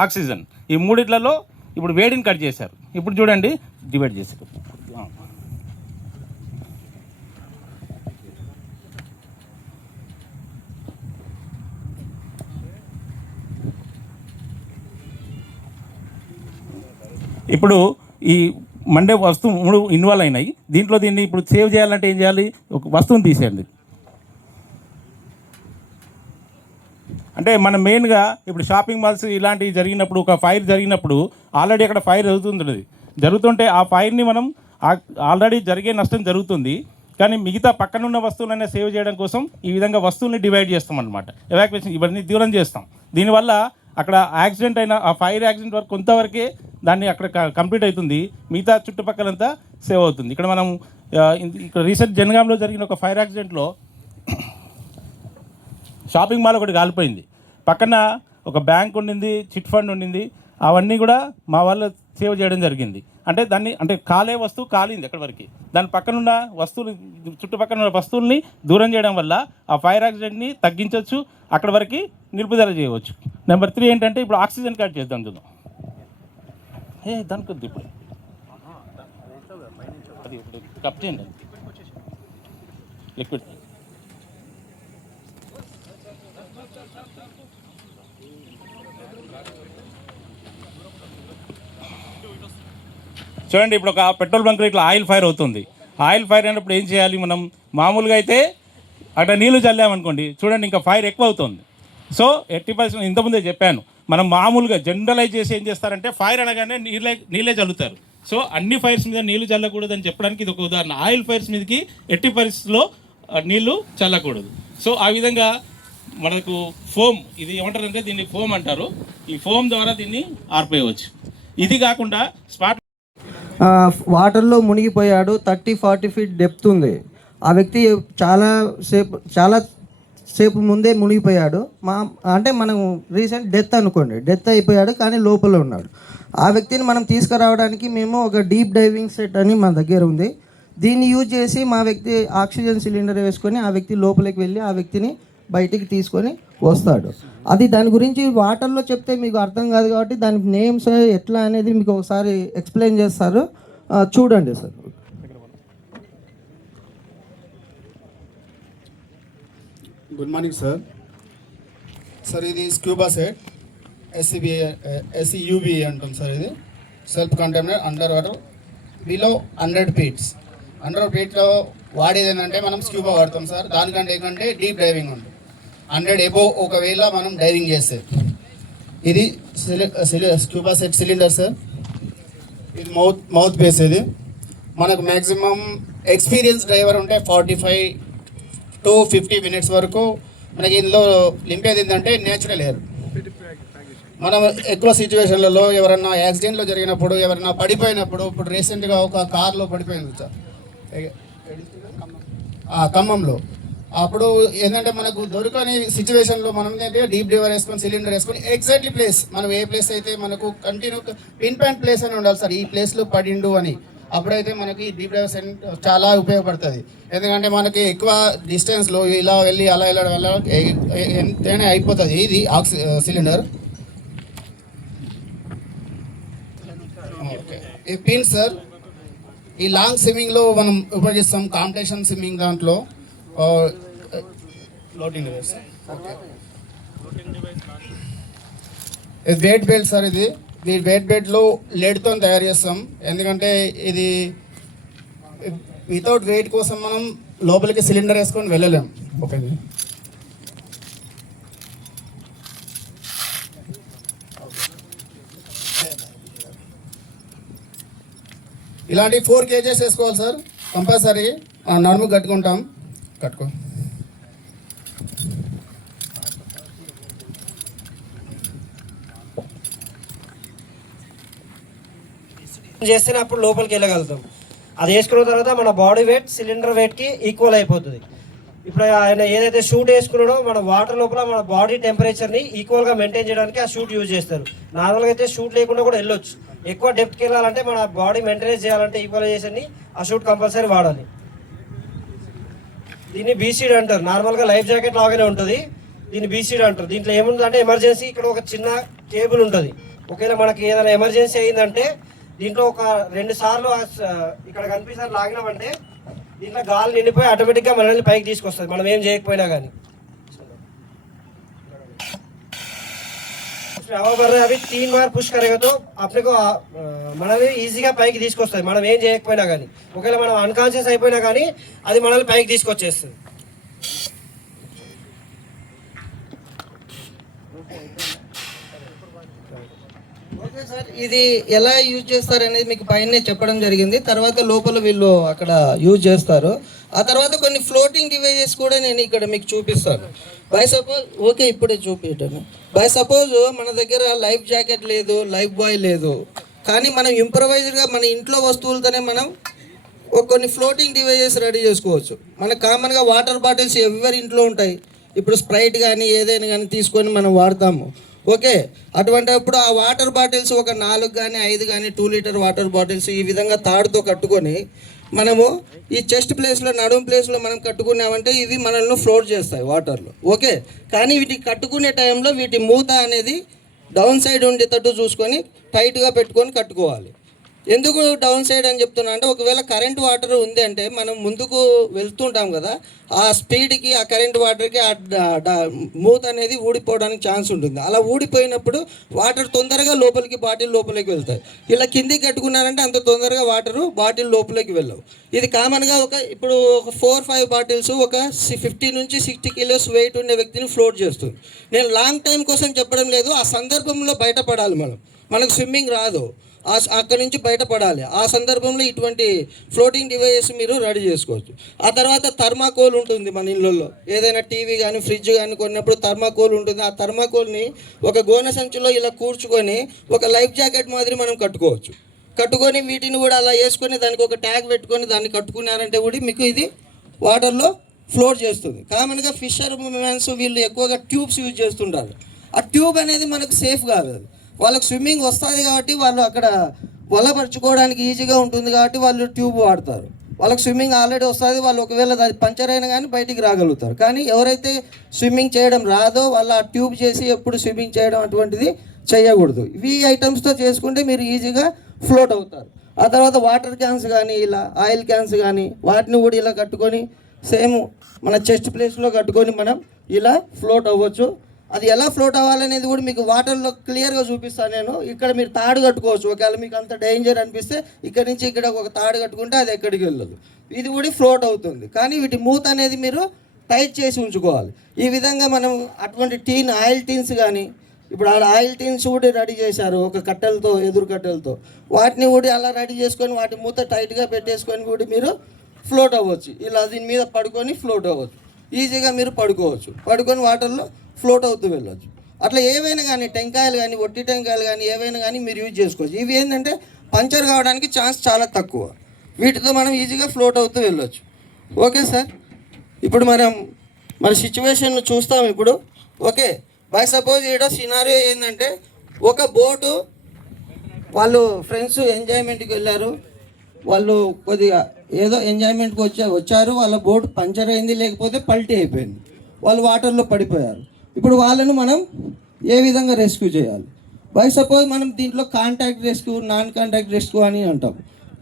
ఆక్సిజన్, ఈ 3 ఇప్పుడు వేడిని కట్ చేశారు. ఇప్పుడు చూడండి డివైడ్ చేశారు. ఇప్పుడు ఈ మండే వస్తువు 3 ఇన్వాల్వ్ అయినాయి. దీన్ని ఇప్పుడు సేవ్ చేయాలంటే ఏం చేయాలి? ఒక వస్తువుని తీసేయండి. అంటే మనం మెయిన్గా ఇప్పుడు షాపింగ్ మాల్స్ ఇలాంటివి జరిగినప్పుడు, ఒక ఫైర్ జరిగినప్పుడు ఆల్రెడీ అక్కడ ఫైర్ జరుగుతుంటే ఆ ఫైర్ని మనం ఆల్రెడీ జరిగే నష్టం జరుగుతుంది, కానీ మిగతా పక్కనున్న వస్తువులైనా సేవ్ చేయడం కోసం ఈ విధంగా వస్తువుల్ని డివైడ్ చేస్తాం అన్నమాట. ఎవాక్యుయేషన్ ఇవన్నీ దూరం చేస్తాం. దీనివల్ల అక్కడ యాక్సిడెంట్ అయిన ఆ ఫైర్ యాక్సిడెంట్ వరకు కొంతవరకే దాన్ని అక్కడ కంప్లీట్ అవుతుంది, మిగతా చుట్టుపక్కలంతా సేవ్ అవుతుంది. ఇక్కడ మనం ఇక్కడ రీసెంట్ జనగాంలో జరిగిన ఒక ఫైర్ యాక్సిడెంట్లో షాపింగ్ మాల్ ఒకటి కాలిపోయింది. పక్కన ఒక బ్యాంక్ ఉండింది, చిట్ ఫండ్ ఉండింది, అవన్నీ కూడా మా వాళ్ళు సేవ్ చేయడం జరిగింది. అంటే కాలే వస్తువు కాలింది అక్కడి వరకు, దాని పక్కనున్న వస్తువులు, చుట్టుపక్కల ఉన్న వస్తువుల్ని దూరం చేయడం వల్ల ఆ ఫైర్ యాక్సిడెంట్ని తగ్గించవచ్చు, అక్కడ వరకు నిలుపుదల చేయవచ్చు. నెంబర్ 3 ఏంటంటే ఇప్పుడు ఆక్సిజన్ కట్ చేద్దాం. చూద్దాం, దానికి వద్దు, ఇప్పుడు అది ఇప్పుడు కప్ చేయండి లిక్విడ్. చూడండి, ఇప్పుడు ఒక పెట్రోల్ బంక్ ఇట్లా ఆయిల్ ఫైర్ అవుతుంది. ఆయిల్ ఫైర్ అయినప్పుడు ఏం చేయాలి? మనం మామూలుగా అయితే అక్కడ నీళ్లు చల్లామనుకోండి, చూడండి ఇంకా ఫైర్ ఎక్కువ అవుతుంది. సో 80% ఇంతకుముందే చెప్పాను, మనం మామూలుగా జనరలైజ్ చేసి ఏం చేస్తారంటే ఫైర్ అనగానే నీళ్ళే చల్లుతారు. సో అన్ని ఫైర్స్ మీద నీళ్లు చల్లకూడదని చెప్పడానికి ఇది ఒక ఉదాహరణ. ఆయిల్ ఫైర్స్ మీదకి ఎట్టి పరిస్థితుల్లో నీళ్లు చల్లకూడదు. సో ఆ విధంగా మనకు ఫోమ్, ఇది ఏమంటారంటే దీన్ని ఫోమ్ అంటారు. ఈ ఫోమ్ ద్వారా దీన్ని ఆర్పేయవచ్చు. ఇది కాకుండా స్పాట్ వాటర్లో మునిగిపోయాడు, 30-40 ఫీట్ డెప్త్ ఉంది. ఆ వ్యక్తి చాలా సేపు ముందే మునిగిపోయాడు. అంటే మనం రీసెంట్ డెత్ అనుకోండి, డెత్ అయిపోయాడు కానీ లోపల ఉన్నాడు. ఆ వ్యక్తిని మనం తీసుకురావడానికి మేము ఒక డీప్ డైవింగ్ సెట్ అని మన దగ్గర ఉంది. దీన్ని యూజ్ చేసి మా వ్యక్తి ఆక్సిజన్ సిలిండర్ వేసుకొని ఆ వ్యక్తి లోపలికి వెళ్ళి ఆ వ్యక్తిని బయటికి తీసుకొని వస్తాడు. అది దాని గురించి వాటర్లో చెప్తే మీకు అర్థం కాదు కాబట్టి దాని నేమ్స్ ఎట్లా అనేది మీకు ఒకసారి ఎక్స్ప్లెయిన్ చేస్తారు, చూడండి sir. Good morning sir. Sir ఇది స్క్యూబా సెట్ SCUBA అంటాం సార్. ఇది self container under water below 100 feets. 100 ఫీట్లో వాడేది ఏంటంటే మనం స్క్యూబా వాడతాం సార్. దానికంటే ఏంటంటే డీప్ డైవింగ్ ఉంటుంది. 100 ఎబో ఒకవేళ మనం డైవింగ్ చేస్తే ఇది స్క్యూబా సెట్ సిలిండర్ సార్. ఇది మౌత్ బేస్. ఇది మనకు మ్యాక్సిమం ఎక్స్పీరియన్స్ డ్రైవర్ ఉంటే 45 to 50 మినిట్స్ వరకు మనకి ఇందులో నింపేది ఏంటంటే నేచురల్ ఎయిర్. మనం ఎక్కువ సిచ్యువేషన్లలో ఎవరన్నా యాక్సిడెంట్లో జరిగినప్పుడు, ఎవరన్నా పడిపోయినప్పుడు, ఇప్పుడు రీసెంట్గా ఒక కార్లో పడిపోయింది సార్ ఖమ్మంలో. అప్పుడు ఏంటంటే మనకు దొరకని సిచ్యువేషన్లో మనం ఏంటంటే డీప్ డ్రైవర్ వేసుకొని సిలిండర్ వేసుకొని ఎగ్జాక్ట్లీ ప్లేస్, మనం ఏ ప్లేస్ అయితే మనకు కంటిన్యూ పిన్ పాయింట్ ప్లేస్ అని ఉండాలి సార్, ఈ ప్లేస్లో పడిండు అని. అప్పుడైతే మనకి డీప్ డ్రైవర్ చాలా ఉపయోగపడుతుంది. ఎందుకంటే మనకి ఎక్కువ డిస్టెన్స్లో ఇలా వెళ్ళి అలా వెళ్ళడం వల్ల ఎంతైనా అయిపోతుంది. ఇది సిలిండర్. ఓకే, ఈ పిన్ సార్ ఈ లాంగ్ స్విమ్మింగ్లో మనం ఉపయోగిస్తాం. కాంపిటీషన్ స్విమ్మింగ్ దాంట్లో లోడింగ్ డివైస్. ఓకే, ఇది వెయిట్ బెల్ట్ సార్. ఇది వెయిట్ బెల్ట్లో లెడ్తో తయారు చేస్తాం. ఎందుకంటే ఇది వితౌట్ వెయిట్ కోసం మనం లోపలికి సిలిండర్ వేసుకొని వెళ్ళలేం. ఓకే, ఇలాంటి 4 kgs వేసుకోవాలి సార్ కంపల్సరీ. నడుము కట్టుకుంటాం. కట్టుకో. చేస్తేనే అప్పుడు లోపలికి వెళ్ళగలుగుతాం. అది వేసుకున్న తర్వాత మన బాడీ వెయిట్ సిలిండర్ వెయిట్కి ఈక్వల్ అయిపోతుంది. ఇప్పుడు ఆయన ఏదైతే షూట్ వేసుకున్నాడో మన వాటర్ లోపల మన బాడీ టెంపరేచర్ని ఈక్వల్గా మెయింటైన్ చేయడానికి ఆ షూట్ యూజ్ చేస్తారు. నార్మల్గా అయితే షూట్ లేకుండా కూడా వెళ్ళొచ్చు. ఎక్కువ డెప్త్కి వెళ్ళాలంటే మన బాడీ మెయింటైన్ చేయాలంటే ఈక్వలైజేషన్ని ఆ షూట్ కంపల్సరీ వాడాలి. దీన్ని బీసీడ్ అంటారు. నార్మల్గా లైఫ్ జాకెట్ లాగానే ఉంటుంది, దీన్ని బీసీడ్ అంటారు. దీంట్లో ఏముందంటే ఎమర్జెన్సీ ఇక్కడ ఒక చిన్న కేబుల్ ఉంటుంది. ఒకవేళ మనకి ఏదైనా ఎమర్జెన్సీ అయిందంటే దీంట్లో ఒక 2 సార్లు ఇక్కడ కనిపిస్తారు లాగినామంటే దీంట్లో గాలి నిండిపోయి ఆటోమేటిక్గా మనల్ని పైకి తీసుకొస్తుంది, మనం ఏం చేయకపోయినా కానీ. అవి 3 बार పుష్ करेगा तो अपने को మనల్ని ఈజీగా పైకి తీసుకొస్తుంది, మనం ఏం చేయకపోయినా కానీ. ఒకవేళ మనం అన్కాన్షియస్ అయిపోయినా కానీ అది మనల్ని పైకి తీసుకొచ్చేస్తుంది. ఓకే సార్, ఇది ఎలా యూజ్ చేస్తారు అనేది మీకు పైన చెప్పడం జరిగింది. తర్వాత లోపల వీళ్ళు అక్కడ యూజ్ చేస్తారు. ఆ తర్వాత కొన్ని ఫ్లోటింగ్ డివైజెస్ కూడా నేను ఇక్కడ మీకు చూపిస్తాను. బై సపోజ్, ఓకే ఇప్పుడే చూపించండి. బై సపోజ్ మన దగ్గర లైఫ్ జాకెట్ లేదు, లైఫ్ బాయ్ లేదు, కానీ మనం ఇంప్రవైజ్డ్గా మన ఇంట్లో వస్తువులతోనే మనం కొన్ని ఫ్లోటింగ్ డివైజెస్ రెడీ చేసుకోవచ్చు. మనకు కామన్గా వాటర్ బాటిల్స్ ఎవరి ఇంట్లో ఉంటాయి. ఇప్పుడు స్ప్రైట్ కానీ ఏదైనా కానీ తీసుకొని మనం వాడతాము. ఓకే, అటువంటిప్పుడు ఆ వాటర్ బాటిల్స్ ఒక 4 కానీ 5 కానీ 2 లీటర్ వాటర్ బాటిల్స్ ఈ విధంగా తాడుతో కట్టుకొని మనము ఈ చెస్ట్ ప్లేస్లో నడుము ప్లేస్లో మనం కట్టుకున్నామంటే ఇవి మనల్ని ఫ్లోట్ చేస్తాయి వాటర్లో. ఓకే, కానీ వీటి కట్టుకునే టైంలో వీటి మూత అనేది డౌన్ సైడ్ ఉండేటట్టు చూసుకొని టైట్గా పెట్టుకొని కట్టుకోవాలి. ఎందుకు డౌన్ సైడ్ అని చెప్తున్నా అంటే ఒకవేళ కరెంట్ వాటర్ ఉంది అంటే మనం ముందుకు వెళ్తుంటాం కదా, ఆ స్పీడ్కి ఆ కరెంట్ వాటర్కి ఆ మూత అనేది ఊడిపోవడానికి ఛాన్స్ ఉంటుంది. అలా ఊడిపోయినప్పుడు వాటర్ తొందరగా లోపలికి బాటిల్ లోపలికి వెళ్తాయి. ఇలా కిందికి కట్టుకున్నారంటే అంత తొందరగా వాటరు బాటిల్ లోపలికి వెళ్ళవు. ఇది కామన్గా ఇప్పుడు ఒక 4-5 బాటిల్స్ ఒక 50 నుంచి 60 కిలోస్ వెయిట్ ఉండే వ్యక్తిని ఫ్లోట్ చేస్తుంది. నేను లాంగ్ టైం కోసం చెప్పడం లేదు, ఆ సందర్భంలో బయటపడాలి. మనకు స్విమ్మింగ్ రాదు, అక్కడి నుంచి బయటపడాలి. ఆ సందర్భంలో ఇటువంటి ఫ్లోటింగ్ డివైజెస్ మీరు రెడీ చేసుకోవచ్చు. ఆ తర్వాత థర్మాకోల్ ఉంటుంది మన ఇళ్ళల్లో. ఏదైనా టీవీ కానీ ఫ్రిడ్జ్ కానీ కొన్నప్పుడు థర్మాకోల్ ఉంటుంది. ఆ థర్మాకోల్ని ఒక గోనె సంచిలో ఇలా కూర్చుకొని ఒక లైఫ్ జాకెట్ మాదిరి మనం కట్టుకొని వీటిని కూడా అలా వేసుకొని దానికి ఒక ట్యాగ్ పెట్టుకొని దాన్ని కట్టుకున్నారంటే కూడా మీకు ఇది వాటర్లో ఫ్లోట్ చేస్తుంది. కామన్గా ఫిషర్ మ్యాన్స్ వీళ్ళు ఎక్కువగా ట్యూబ్స్ యూజ్ చేస్తుంటారు. ఆ ట్యూబ్ అనేది మనకు సేఫ్ కాదు. వాళ్ళకి స్విమ్మింగ్ వస్తుంది కాబట్టి వాళ్ళు అక్కడ వలపరుచుకోవడానికి ఈజీగా ఉంటుంది కాబట్టి వాళ్ళు ట్యూబ్ వాడతారు. వాళ్ళకి స్విమ్మింగ్ ఆల్రెడీ వస్తుంది, వాళ్ళు ఒకవేళ అది పంచర్ అయినా కానీ బయటికి రాగలుగుతారు. కానీ ఎవరైతే స్విమ్మింగ్ చేయడం రాదో వాళ్ళు ఆ ట్యూబ్ చేసి ఎప్పుడు స్విమ్మింగ్ చేయడం అటువంటిది చేయకూడదు. ఇవి ఐటమ్స్తో చేసుకుంటే మీరు ఈజీగా ఫ్లోట్ అవుతారు. ఆ తర్వాత వాటర్ క్యాన్స్ కానీ ఇలా ఆయిల్ క్యాన్స్ కానీ వాటిని కూడా ఇలా కట్టుకొని సేమ్ మన చెస్ట్ ప్లేస్లో కట్టుకొని మనం ఇలా ఫ్లోట్ అవ్వచ్చు. అది ఎలా ఫ్లోట్ అవ్వాలనేది కూడా మీకు వాటర్లో క్లియర్గా చూపిస్తాను నేను. ఇక్కడ మీరు తాడు కట్టుకోవచ్చు. ఒకవేళ మీకు అంత డేంజర్ అనిపిస్తే ఇక్కడ నుంచి ఇక్కడ ఒక తాడు కట్టుకుంటే అది ఎక్కడికి వెళ్ళదు. ఇది కూడా ఫ్లోట్ అవుతుంది. కానీ వీటి మూత అనేది మీరు టైట్ చేసి ఉంచుకోవాలి. ఈ విధంగా మనం అటువంటి ఆయిల్ టీన్స్ కానీ ఇప్పుడు ఆయిల్ టీన్స్ కూడా రెడీ చేశారు ఒక కట్టెలతో, ఎదురు కట్టెలతో. వాటిని కూడా అలా రెడీ చేసుకొని వాటి మూత టైట్గా పెట్టేసుకొని కూడా మీరు ఫ్లోట్ అవ్వచ్చు. ఇలా దీని మీద పడుకొని ఫ్లోట్ అవ్వచ్చు. ఈజీగా మీరు పడుకొని వాటర్లో ఫ్లోట్ అవుతూ వెళ్ళొచ్చు. అట్లా ఏవైనా కానీ టెంకాయలు కానీ ఒట్టి టెంకాయలు కానీ ఏవైనా కానీ మీరు యూజ్ చేసుకోవచ్చు. ఇవి ఏంటంటే పంచర్ కావడానికి ఛాన్స్ చాలా తక్కువ. వీటితో మనం ఈజీగా ఫ్లోట్ అవుతూ వెళ్ళొచ్చు. ఓకే సార్, ఇప్పుడు మన సిచ్యువేషన్ చూస్తాం ఇప్పుడు. ఓకే, బై సపోజ్ ఇక్కడ సినారియో ఏంటంటే ఒక బోటు వాళ్ళు ఫ్రెండ్స్ ఎంజాయ్మెంట్కి వెళ్ళారు. వాళ్ళు కొద్దిగా ఏదో ఎంజాయ్మెంట్కి వచ్చారు. వాళ్ళ బోట్ పంచర్ అయింది, లేకపోతే పల్టీ అయిపోయింది, వాళ్ళు వాటర్లో పడిపోయారు. ఇప్పుడు వాళ్ళను మనం ఏ విధంగా రెస్క్యూ చేయాలి? బై సపోజ్ మనం దీంట్లో contact rescue, non contact rescue అని అంటాం.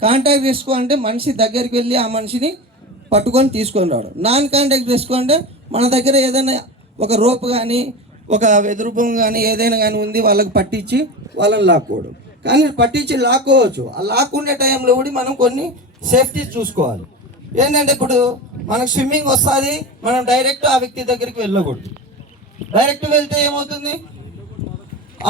కాంటాక్ట్ రెస్క్యూ అంటే మనిషి దగ్గరికి వెళ్ళి ఆ మనిషిని పట్టుకొని తీసుకొని రావడం. నాన్ కాంటాక్ట్ రెస్క్యూ అంటే మన దగ్గర ఏదైనా ఒక రోప్ కానీ ఒక వెదురు బొంగు కానీ ఏదైనా కానీ ఉంది, వాళ్ళకి పట్టించి వాళ్ళని లాక్కోవడం. కానీ పట్టించి లాక్కోవచ్చు. ఆ లాక్కుండే టైంలో కూడా మనం కొన్ని సేఫ్టీ చూసుకోవాలి. ఏంటంటే ఇప్పుడు మనకు స్విమ్మింగ్ వస్తుంది, మనం డైరెక్ట్ ఆ వ్యక్తి దగ్గరికి వెళ్ళకూడదు. డైరెక్ట్ వెళ్తే ఏమవుతుంది,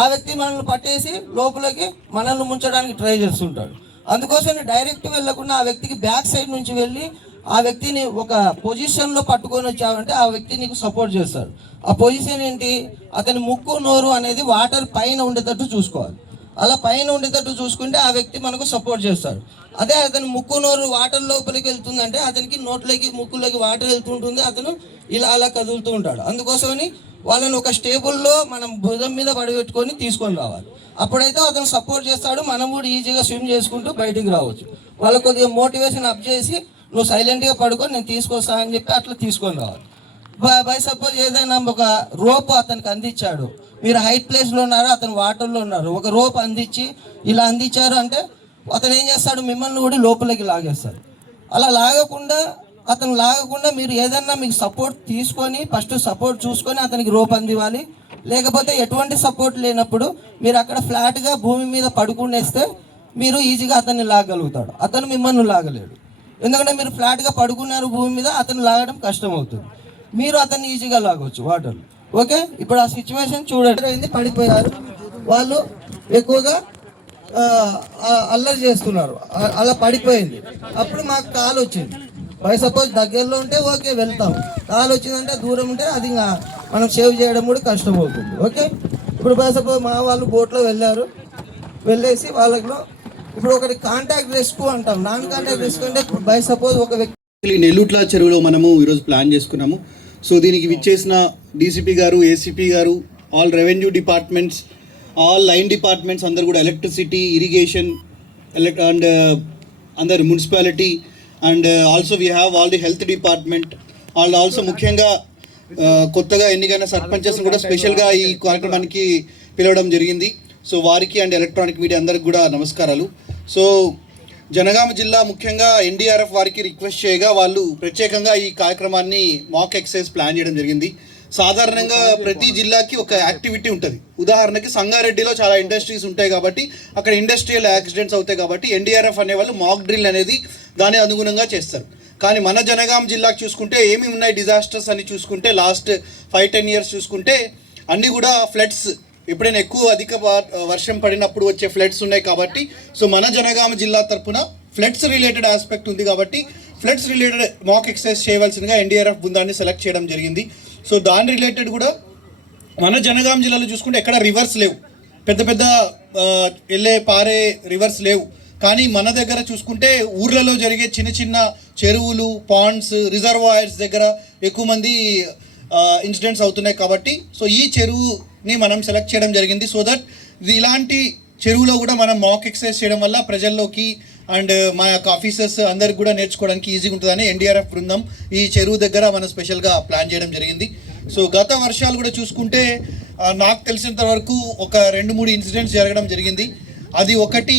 ఆ వ్యక్తి మనల్ని పట్టేసి లోపలికి మనల్ని ముంచడానికి ట్రై చేస్తుంటాడు. అందుకోసం డైరెక్ట్ వెళ్ళకుండా ఆ వ్యక్తికి బ్యాక్ సైడ్ నుంచి వెళ్ళి ఆ వ్యక్తిని ఒక పొజిషన్లో పట్టుకొని వచ్చావంటే ఆ వ్యక్తి నీకు సపోర్ట్ చేస్తాడు. ఆ పొజిషన్ ఏంటి, అతని ముక్కు నోరు అనేది వాటర్ పైన ఉండేటట్టు చూసుకోవాలి. అలా పైన ఉండేటట్టు చూసుకుంటే ఆ వ్యక్తి మనకు సపోర్ట్ చేస్తాడు. అదే అతను ముక్కు నోరు వాటర్ లోపలికి వెళ్తుందంటే అతనికి నోట్లోకి ముక్కులోకి వాటర్ వెళ్తుంటుంది, అతను ఇలా అలా కదులుతూ ఉంటాడు. అందుకోసమని వాళ్ళని ఒక స్టేబుల్లో మనం భుజం మీద పడిపెట్టుకొని తీసుకొని రావాలి. అప్పుడైతే అతను సపోర్ట్ చేస్తాడు, మనం కూడా ఈజీగా స్విమ్ చేసుకుంటూ బయటికి రావచ్చు. వాళ్ళకు కొద్దిగా మోటివేషన్ అప్ చేసి నువ్వు సైలెంట్గా పడుకొని నేను తీసుకొస్తా అని చెప్పి అట్లా తీసుకొని రావాలి. బై సపోజ్ ఏదైనా ఒక రోప్ అతనికి అందించాడు, మీరు హైట్ ప్లేస్లో ఉన్నారు, అతను వాటర్లో ఉన్నారు, ఒక రోప్ అందించి ఇలా అందించారు అంటే అతను ఏం చేస్తాడు, మిమ్మల్ని కూడా లోపలికి లాగేస్తాడు. అలా లాగకుండా మీరు ఏదన్నా మీకు సపోర్ట్ తీసుకొని ఫస్ట్ సపోర్ట్ చూసుకొని అతనికి రోప్ అందివ్వాలి. లేకపోతే ఎటువంటి సపోర్ట్ లేనప్పుడు మీరు అక్కడ ఫ్లాట్గా భూమి మీద పడుకునేస్తే మీరు ఈజీగా అతన్ని లాగలుగుతాడు. అతను మిమ్మల్ని లాగలేడు. ఎందుకంటే మీరు ఫ్లాట్గా పడుకున్నారు భూమి మీద, అతను లాగడం కష్టం అవుతుంది. మీరు అతన్ని ఈజీగా లాగవచ్చు వాటర్లో. ఓకే, ఇప్పుడు ఆ సిచ్యువేషన్ చూడండి. పడిపోయారు వాళ్ళు, ఎక్కువగా అల్లరి చేస్తున్నారు, అలా పడిపోయింది. అప్పుడు మాకు కాల్ వచ్చింది. బై సపోజ్ దగ్గరలో ఉంటే ఓకే వెళ్తాం, కాల్ వచ్చిందంటే దూరం ఉంటే అది ఇంకా మనం సేవ్ చేయడం కూడా కష్టం అవుతుంది. ఓకే, ఇప్పుడు బై సపోజ్ మా వాళ్ళు బోట్లో వెళ్ళేసి వాళ్ళలో ఇప్పుడు ఒకటి కాంటాక్ట్ రెస్క్యూ అంటాం. నాన్ కాంటాక్ట్ రెస్క్యూ అంటే బై సపోజ్ ఒక వ్యక్తి నెల్లూట్ల చెరువులో మనము ఈరోజు ప్లాన్ చేసుకున్నాము. సో దీనికి విచ్చేసిన డీసీపీ గారు, ఏసీపీ గారు, all revenue departments, all line departments అందరు కూడా, ఎలక్ట్రిసిటీ, ఇరిగేషన్ అండ్ అందరు municipality, and also we have all the health department, also ముఖ్యంగా కొత్తగా ఎన్నికైన సర్పంచెస్ కూడా స్పెషల్గా ఈ కార్యక్రమానికి పిలవడం జరిగింది. సో వారికి అండ్ ఎలక్ట్రానిక్ మీడియా అందరికి కూడా నమస్కారాలు. సో జనగామ జిల్లా ముఖ్యంగా ఎన్డీఆర్ఎఫ్ వారికి రిక్వెస్ట్ చేయగా వాళ్ళు ప్రత్యేకంగా ఈ కార్యక్రమాన్ని మాక్ ఎక్సర్సైజ్ ప్లాన్ చేయడం జరిగింది. సాధారణంగా ప్రతి జిల్లాకి ఒక యాక్టివిటీ ఉంటుంది. ఉదాహరణకి సంగారెడ్డిలో చాలా ఇండస్ట్రీస్ ఉంటాయి కాబట్టి అక్కడ ఇండస్ట్రియల్ యాక్సిడెంట్స్ అవుతాయి కాబట్టి ఎన్డీఆర్ఎఫ్ అనేవాళ్ళు మాక్ డ్రిల్ అనేది దాని అనుగుణంగా చేస్తారు. కానీ మన జనగాం జిల్లాకు చూసుకుంటే ఏమి ఉన్నాయి డిజాస్టర్స్ అని చూసుకుంటే లాస్ట్ 5-10 ఇయర్స్ చూసుకుంటే అన్నీ కూడా ఫ్లడ్స్, ఎప్పుడైనా ఎక్కువ అధిక వర్షం పడినప్పుడు వచ్చే ఫ్లడ్స్ ఉన్నాయి కాబట్టి సో మన జనగామ జిల్లా తరఫున ఫ్లడ్స్ రిలేటెడ్ ఆస్పెక్ట్ ఉంది కాబట్టి ఫ్లడ్స్ రిలేటెడ్ మాక్ ఎక్సర్సైజ్ చేయవలసిందిగా ఎన్డీఆర్ఎఫ్ బృందాన్ని సెలెక్ట్ చేయడం జరిగింది. సో దాని రిలేటెడ్ కూడా మన జనగాం జిల్లాలో చూసుకుంటే ఎక్కడ రివర్స్ లేవు, పెద్ద పెద్ద వెళ్ళే పారే రివర్స్ లేవు. కానీ మన దగ్గర చూసుకుంటే ఊర్లలో జరిగే చిన్న చిన్న చెరువులు, పాండ్స్, రిజర్వాయర్స్ దగ్గర ఎక్కువ మంది ఇన్సిడెంట్స్ అవుతున్నాయి కాబట్టి సో ఈ చెరువుని మనం సెలెక్ట్ చేయడం జరిగింది. సో దట్ ఇలాంటి చెరువులో కూడా మనం మాక్ ఎక్సర్సైజ్ చేయడం వల్ల ప్రజల్లోకి అండ్ మన యొక్క ఆఫీసర్స్ అందరికి కూడా నేర్చుకోవడానికి ఈజీగా ఉంటుందని ఎన్డీఆర్ఎఫ్ బృందం ఈ చెరువు దగ్గర మనం స్పెషల్గా ప్లాన్ చేయడం జరిగింది. సో గత వర్షాలు కూడా చూసుకుంటే నాకు తెలిసినంత వరకు ఒక 2-3 ఇన్సిడెంట్స్ జరగడం జరిగింది. అది ఒకటి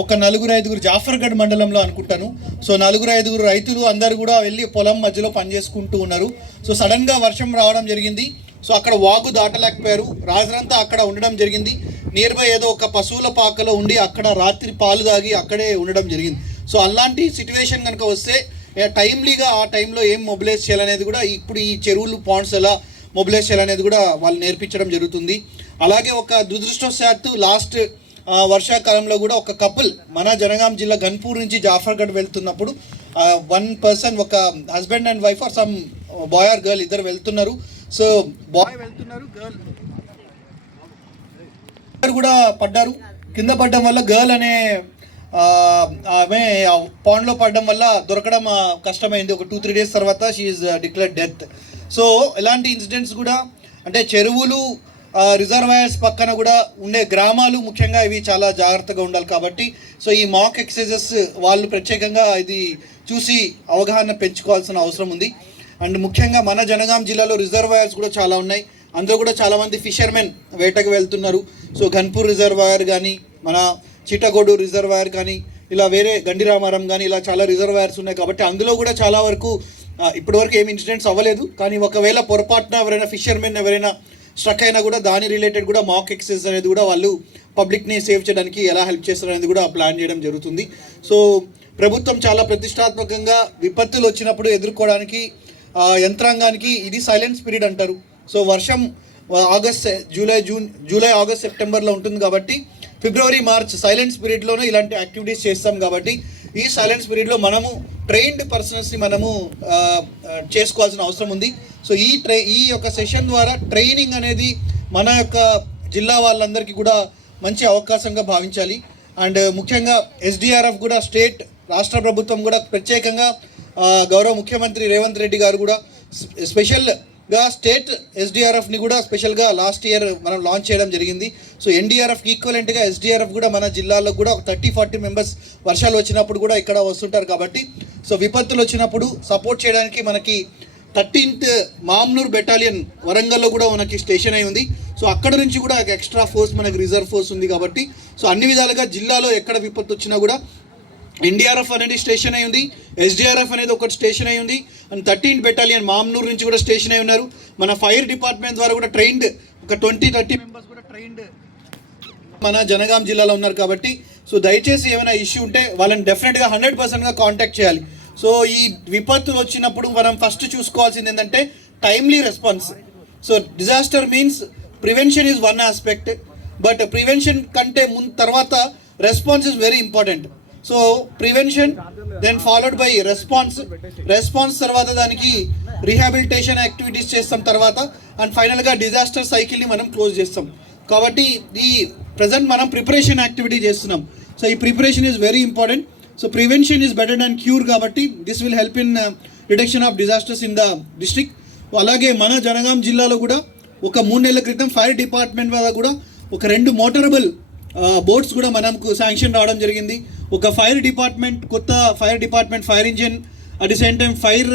ఒక 4-5 జాఫర్గఢ్ మండలంలో అనుకుంటాను. సో 4-5 రైతులు అందరు కూడా వెళ్ళి పొలం మధ్యలో పనిచేసుకుంటూ ఉన్నారు. సో సడన్గా వర్షం రావడం జరిగింది. సో అక్కడ వాగు దాటలేకపోయారు, రాత్రంతా అక్కడ ఉండడం జరిగింది. నియర్ బై ఏదో ఒక పశువుల పాకలో ఉండి అక్కడ రాత్రి పాలు తాగి అక్కడే ఉండడం జరిగింది. సో అలాంటి సిచ్యువేషన్ కనుక వస్తే టైమ్లీగా ఆ టైంలో ఏం మొబిలైజ్ చేయాలనేది కూడా ఇప్పుడు ఈ చెరువులు, పాండ్స్ ఎలా మొబిలైజ్ చేయాలనేది కూడా వాళ్ళు నేర్పించడం జరుగుతుంది. అలాగే ఒక దురదృష్టవశాత్తు లాస్ట్ వర్షాకాలంలో కూడా ఒక కపుల్ మన జనగాం జిల్లా గన్పూర్ నుంచి జాఫర్గఢ్ వెళ్తున్నప్పుడు 1 పర్సన్, ఒక husband and wife or some boy or girl, ఇద్దరు వెళ్తున్నారు. సో బాయ్ వెళ్తున్నారు, గర్ల్ కూడా పడ్డారు. కింద పడడం వల్ల గర్ల్ అనే ఆమె పాండ్లో పడడం వల్ల దొరకడం కష్టమైంది. ఒక 2-3 డేస్ తర్వాత she is declared death. So ఇలాంటి ఇన్సిడెంట్స్ కూడా అంటే చెరువులు, రిజర్వాయర్స్ పక్కన కూడా ఉండే గ్రామాలు ముఖ్యంగా ఇవి చాలా జాగ్రత్తగా ఉండాలి కాబట్టి సో ఈ మాక్ ఎక్సర్సైజెస్ వాళ్ళు ప్రత్యేకంగా ఇది చూసి అవగాహన పెంచుకోవాల్సిన అవసరం ఉంది. అండ్ ముఖ్యంగా మన జనగాం జిల్లాలో రిజర్వాయర్స్ కూడా చాలా ఉన్నాయి. అందులో కూడా చాలామంది ఫిషర్మెన్ వేటకు వెళ్తున్నారు. సో ఘన్పూర్ రిజర్వాయర్ కానీ, మన చిట్టగొడు రిజర్వాయర్ కానీ, ఇలా వేరే గండిరామారం కానీ ఇలా చాలా రిజర్వాయర్స్ ఉన్నాయి కాబట్టి అందులో కూడా చాలా వరకు ఇప్పటివరకు ఏమి ఇన్సిడెంట్స్ అవ్వలేదు. కానీ ఒకవేళ పొరపాటున ఎవరైనా ఫిషర్మెన్ ఎవరైనా స్ట్రక్ అయినా కూడా దాని రిలేటెడ్ కూడా మాక్ ఎక్సర్సైజ్ అనేది కూడా వాళ్ళు పబ్లిక్ని సేవ్ చేయడానికి ఎలా హెల్ప్ చేస్తారు అనేది కూడా ప్లాన్ చేయడం జరుగుతుంది. సో ప్రభుత్వం చాలా ప్రతిష్టాత్మకంగా విపత్తులు వచ్చినప్పుడు ఎదుర్కోవడానికి యంత్రాంగానికి ఇది సైలెంట్ పీరియడ్ అంటారు. సో వర్షం జూలై, ఆగస్ట్, సెప్టెంబర్లో ఉంటుంది కాబట్టి ఫిబ్రవరి, మార్చ్ సైలెన్స్ పీరియడ్లోనే ఇలాంటి యాక్టివిటీస్ చేస్తాం కాబట్టి ఈ సైలెన్స్ పీరియడ్లో మనము ట్రైన్డ్ పర్సన్స్ని మనము చేసుకోవాల్సిన అవసరం ఉంది. సో ఈ యొక్క సెషన్ ద్వారా ట్రైనింగ్ అనేది మన యొక్క జిల్లా వాళ్ళందరికీ కూడా మంచి అవకాశంగా భావించాలి. అండ్ ముఖ్యంగా ఎస్డిఆర్ఎఫ్ కూడా స్టేట్, రాష్ట్ర ప్రభుత్వం కూడా ప్రత్యేకంగా గౌరవ ముఖ్యమంత్రి రేవంత్ రెడ్డి గారు కూడా స్పెషల్గా స్టేట్ ఎస్డిఆర్ఎఫ్ని కూడా స్పెషల్గా లాస్ట్ ఇయర్ మనం లాంచ్ చేయడం జరిగింది. సో ఎన్డీఆర్ఎఫ్ ఈక్వలెంట్గా ఎస్డిఆర్ఎఫ్ కూడా మన జిల్లాలో కూడా ఒక 30-40 మెంబర్స్ వర్షాలు వచ్చినప్పుడు కూడా ఇక్కడ వస్తుంటారు కాబట్టి సో విపత్తులు వచ్చినప్పుడు సపోర్ట్ చేయడానికి మనకి 13th మామ్నూర్ బెటాలియన్ వరంగల్లో కూడా మనకి స్టేషన్ అయి ఉంది. సో అక్కడ నుంచి కూడా ఎక్స్ట్రా ఫోర్స్ మనకి రిజర్వ్ ఫోర్స్ ఉంది కాబట్టి సో అన్ని విధాలుగా జిల్లాలో ఎక్కడ విపత్తు వచ్చినా కూడా ఎన్డీఆర్ఎఫ్ అనేది స్టేషన్ అయి ఉంది, ఎస్డిఆర్ఎఫ్ అనేది ఒకటి స్టేషన్ అయి ఉంది, అండ్ 13th బెటాలియన్ మామ్నూర్ నుంచి కూడా స్టేషన్ అయి ఉన్నారు. మన ఫైర్ డిపార్ట్మెంట్ ద్వారా కూడా ట్రైన్డ్ ఒక 20-30 మెంబర్స్ కూడా ట్రైన్డ్ మన జనగాం జిల్లాలో ఉన్నారు కాబట్టి సో దయచేసి ఏమైనా ఇష్యూ ఉంటే వాళ్ళని డెఫినెట్గా 100%గా కాంటాక్ట్ చేయాలి. సో ఈ విపత్తులు వచ్చినప్పుడు మనం ఫస్ట్ చూసుకోవాల్సింది ఏంటంటే timely response. So disaster means prevention is one aspect, but prevention కంటే తర్వాత response is very important. So prevention then followed by response తర్వాత దానికి రీహాబిలిటేషన్ యాక్టివిటీస్ చేస్తాం తర్వాత అండ్ ఫైనల్గా డిజాస్టర్ సైకిల్ని మనం క్లోజ్ చేస్తాం. కాబట్టి ఈ ప్రజెంట్ మనం ప్రిపరేషన్ యాక్టివిటీ చేస్తున్నాం. సో ఈ preparation is very important. So prevention is better than cure కాబట్టి this will help in reduction of disasters in the district. అలాగే మన జనగాం జిల్లాలో కూడా ఒక 3 నెలల క్రితం ఫైర్ డిపార్ట్మెంట్ వల్ల కూడా ఒక 2 మోటరబుల్ బోట్స్ కూడా మనకు శాంక్షన్ రావడం జరిగింది. ఒక ఫైర్ డిపార్ట్మెంట్, కొత్త fire department fire engine at the same time fire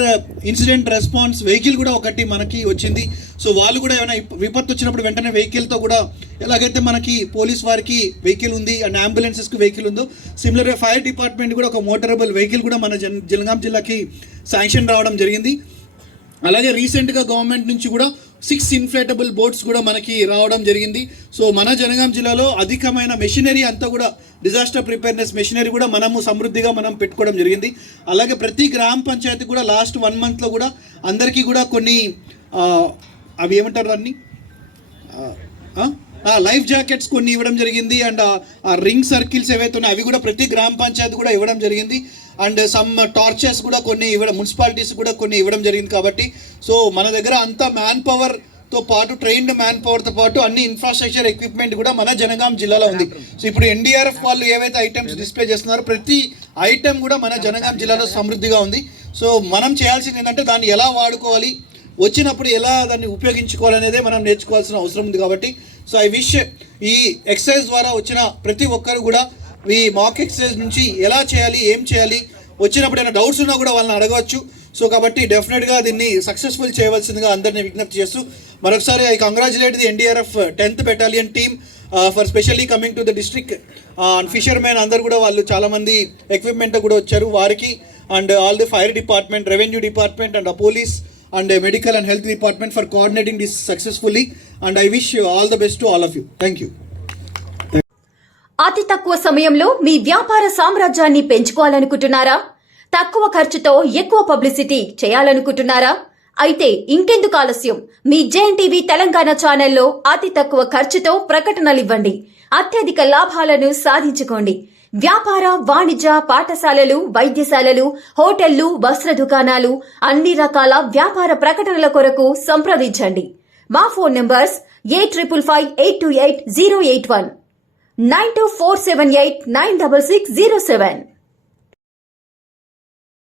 incident response vehicle కూడా ఒకటి మనకి వచ్చింది. సో వాళ్ళు కూడా ఏమైనా విపత్తు వచ్చినప్పుడు వెంటనే వెహికల్తో కూడా ఎలాగైతే మనకి పోలీస్ వారికి వెహికల్ ఉంది అండ్ అంబులెన్సెస్కి వెహికల్ ఉందో సిమిలర్గా ఫైర్ డిపార్ట్మెంట్ కూడా ఒక మోటరబుల్ వెహికల్ కూడా మన జనగాం జిల్లాకి శాంక్షన్ రావడం జరిగింది. అలాగే రీసెంట్గా గవర్నమెంట్ నుంచి కూడా 6 ఇన్ఫ్లేటబుల్ బోట్స్ కూడా మనకి రావడం జరిగింది. సో మన జనగాం జిల్లాలో అధికమైన మెషినరీ అంతా కూడా డిజాస్టర్ ప్రిపేర్నెస్ మెషినరీ కూడా మనము సమృద్ధిగా మనం పెట్టుకోవడం జరిగింది. అలాగే ప్రతి గ్రామ పంచాయతీ కూడా లాస్ట్ 1 మంత్లో కూడా అందరికీ కూడా కొన్ని అవి ఏమంటారు అన్ని లైఫ్ జాకెట్స్ కొన్ని ఇవ్వడం జరిగింది. అండ్ ఆ రింగ్ సర్కిల్స్ ఏవైతే ఉన్నాయో అవి కూడా ప్రతి గ్రామ పంచాయతీ కూడా ఇవ్వడం జరిగింది. అండ్ సమ్ టార్చెస్ కూడా కొన్ని ఇవ్వడం, మున్సిపాలిటీస్ కూడా కొన్ని ఇవ్వడం జరిగింది. కాబట్టి సో మన దగ్గర అంతా మ్యాన్ పవర్తో పాటు ట్రైన్డ్ మ్యాన్ పవర్తో పాటు అన్ని ఇన్ఫ్రాస్ట్రక్చర్ ఎక్విప్మెంట్ కూడా మన జనగాం జిల్లాలో ఉంది. సో ఇప్పుడు ఎన్డీఆర్ఎఫ్ వాళ్ళు ఏవైతే ఐటమ్స్ డిస్ప్లే చేస్తున్నారో ప్రతి ఐటమ్ కూడా మన జనగాం జిల్లాలో సమృద్ధిగా ఉంది. సో మనం చేయాల్సింది ఏంటంటే దాన్ని ఎలా వాడుకోవాలి, వచ్చినప్పుడు ఎలా దాన్ని ఉపయోగించుకోవాలనేదే మనం నేర్చుకోవాల్సిన అవసరం ఉంది. కాబట్టి సో ఐ విష్ ఈ ఎక్సర్సైజ్ ద్వారా వచ్చిన ప్రతి ఒక్కరు కూడా ఈ మాక్ ఎక్సర్సైజ్ నుంచి ఎలా చేయాలి, ఏం చేయాలి, వచ్చినప్పుడు ఏమైనా డౌట్స్ ఉన్నా కూడా వాళ్ళని అడగవచ్చు. సో కాబట్టి డెఫినెట్గా దీన్ని సక్సెస్ఫుల్ చేయవలసిందిగా అందరినీ విజ్ఞప్తి చేస్తూ మరొకసారి I congratulate the NDRF 10th battalion team for specially coming to the district fishermen అందరు కూడా వాళ్ళు చాలామంది ఎక్విప్మెంట్ కూడా వచ్చారు వారికి. And all the fire department, revenue department and police and medical and health department for coordinating this successfully, and I wish you all the best to all of you. Thank you. అతి తక్కువ సమయంలో మీ వ్యాపార సామ్రాజ్యాన్ని పెంచుకోవాలనుకుంటున్నారా? తక్కువ ఖర్చుతో ఎక్కువ పబ్లిసిటీ చేయాలనుకుంటున్నారా? అయితే ఇంకెందుకు ఆలస్యం? మీ జేఎన్టీవీ తెలంగాణ ఛానల్లో అతి తక్కువ ఖర్చుతో ప్రకటనలివ్వండి. అత్యధిక లాభాలను సాధించుకోండి. వ్యాపార, వాణిజ్య, పాఠశాలలు, వైద్యశాలలు, హోటళ్లు, వస్త్ర దుకాణాలు, అన్ని రకాల వ్యాపార ప్రకటనల కొరకు సంప్రదించండి. మా ఫోన్ నంబర్స్ 8558288081, 9247896607.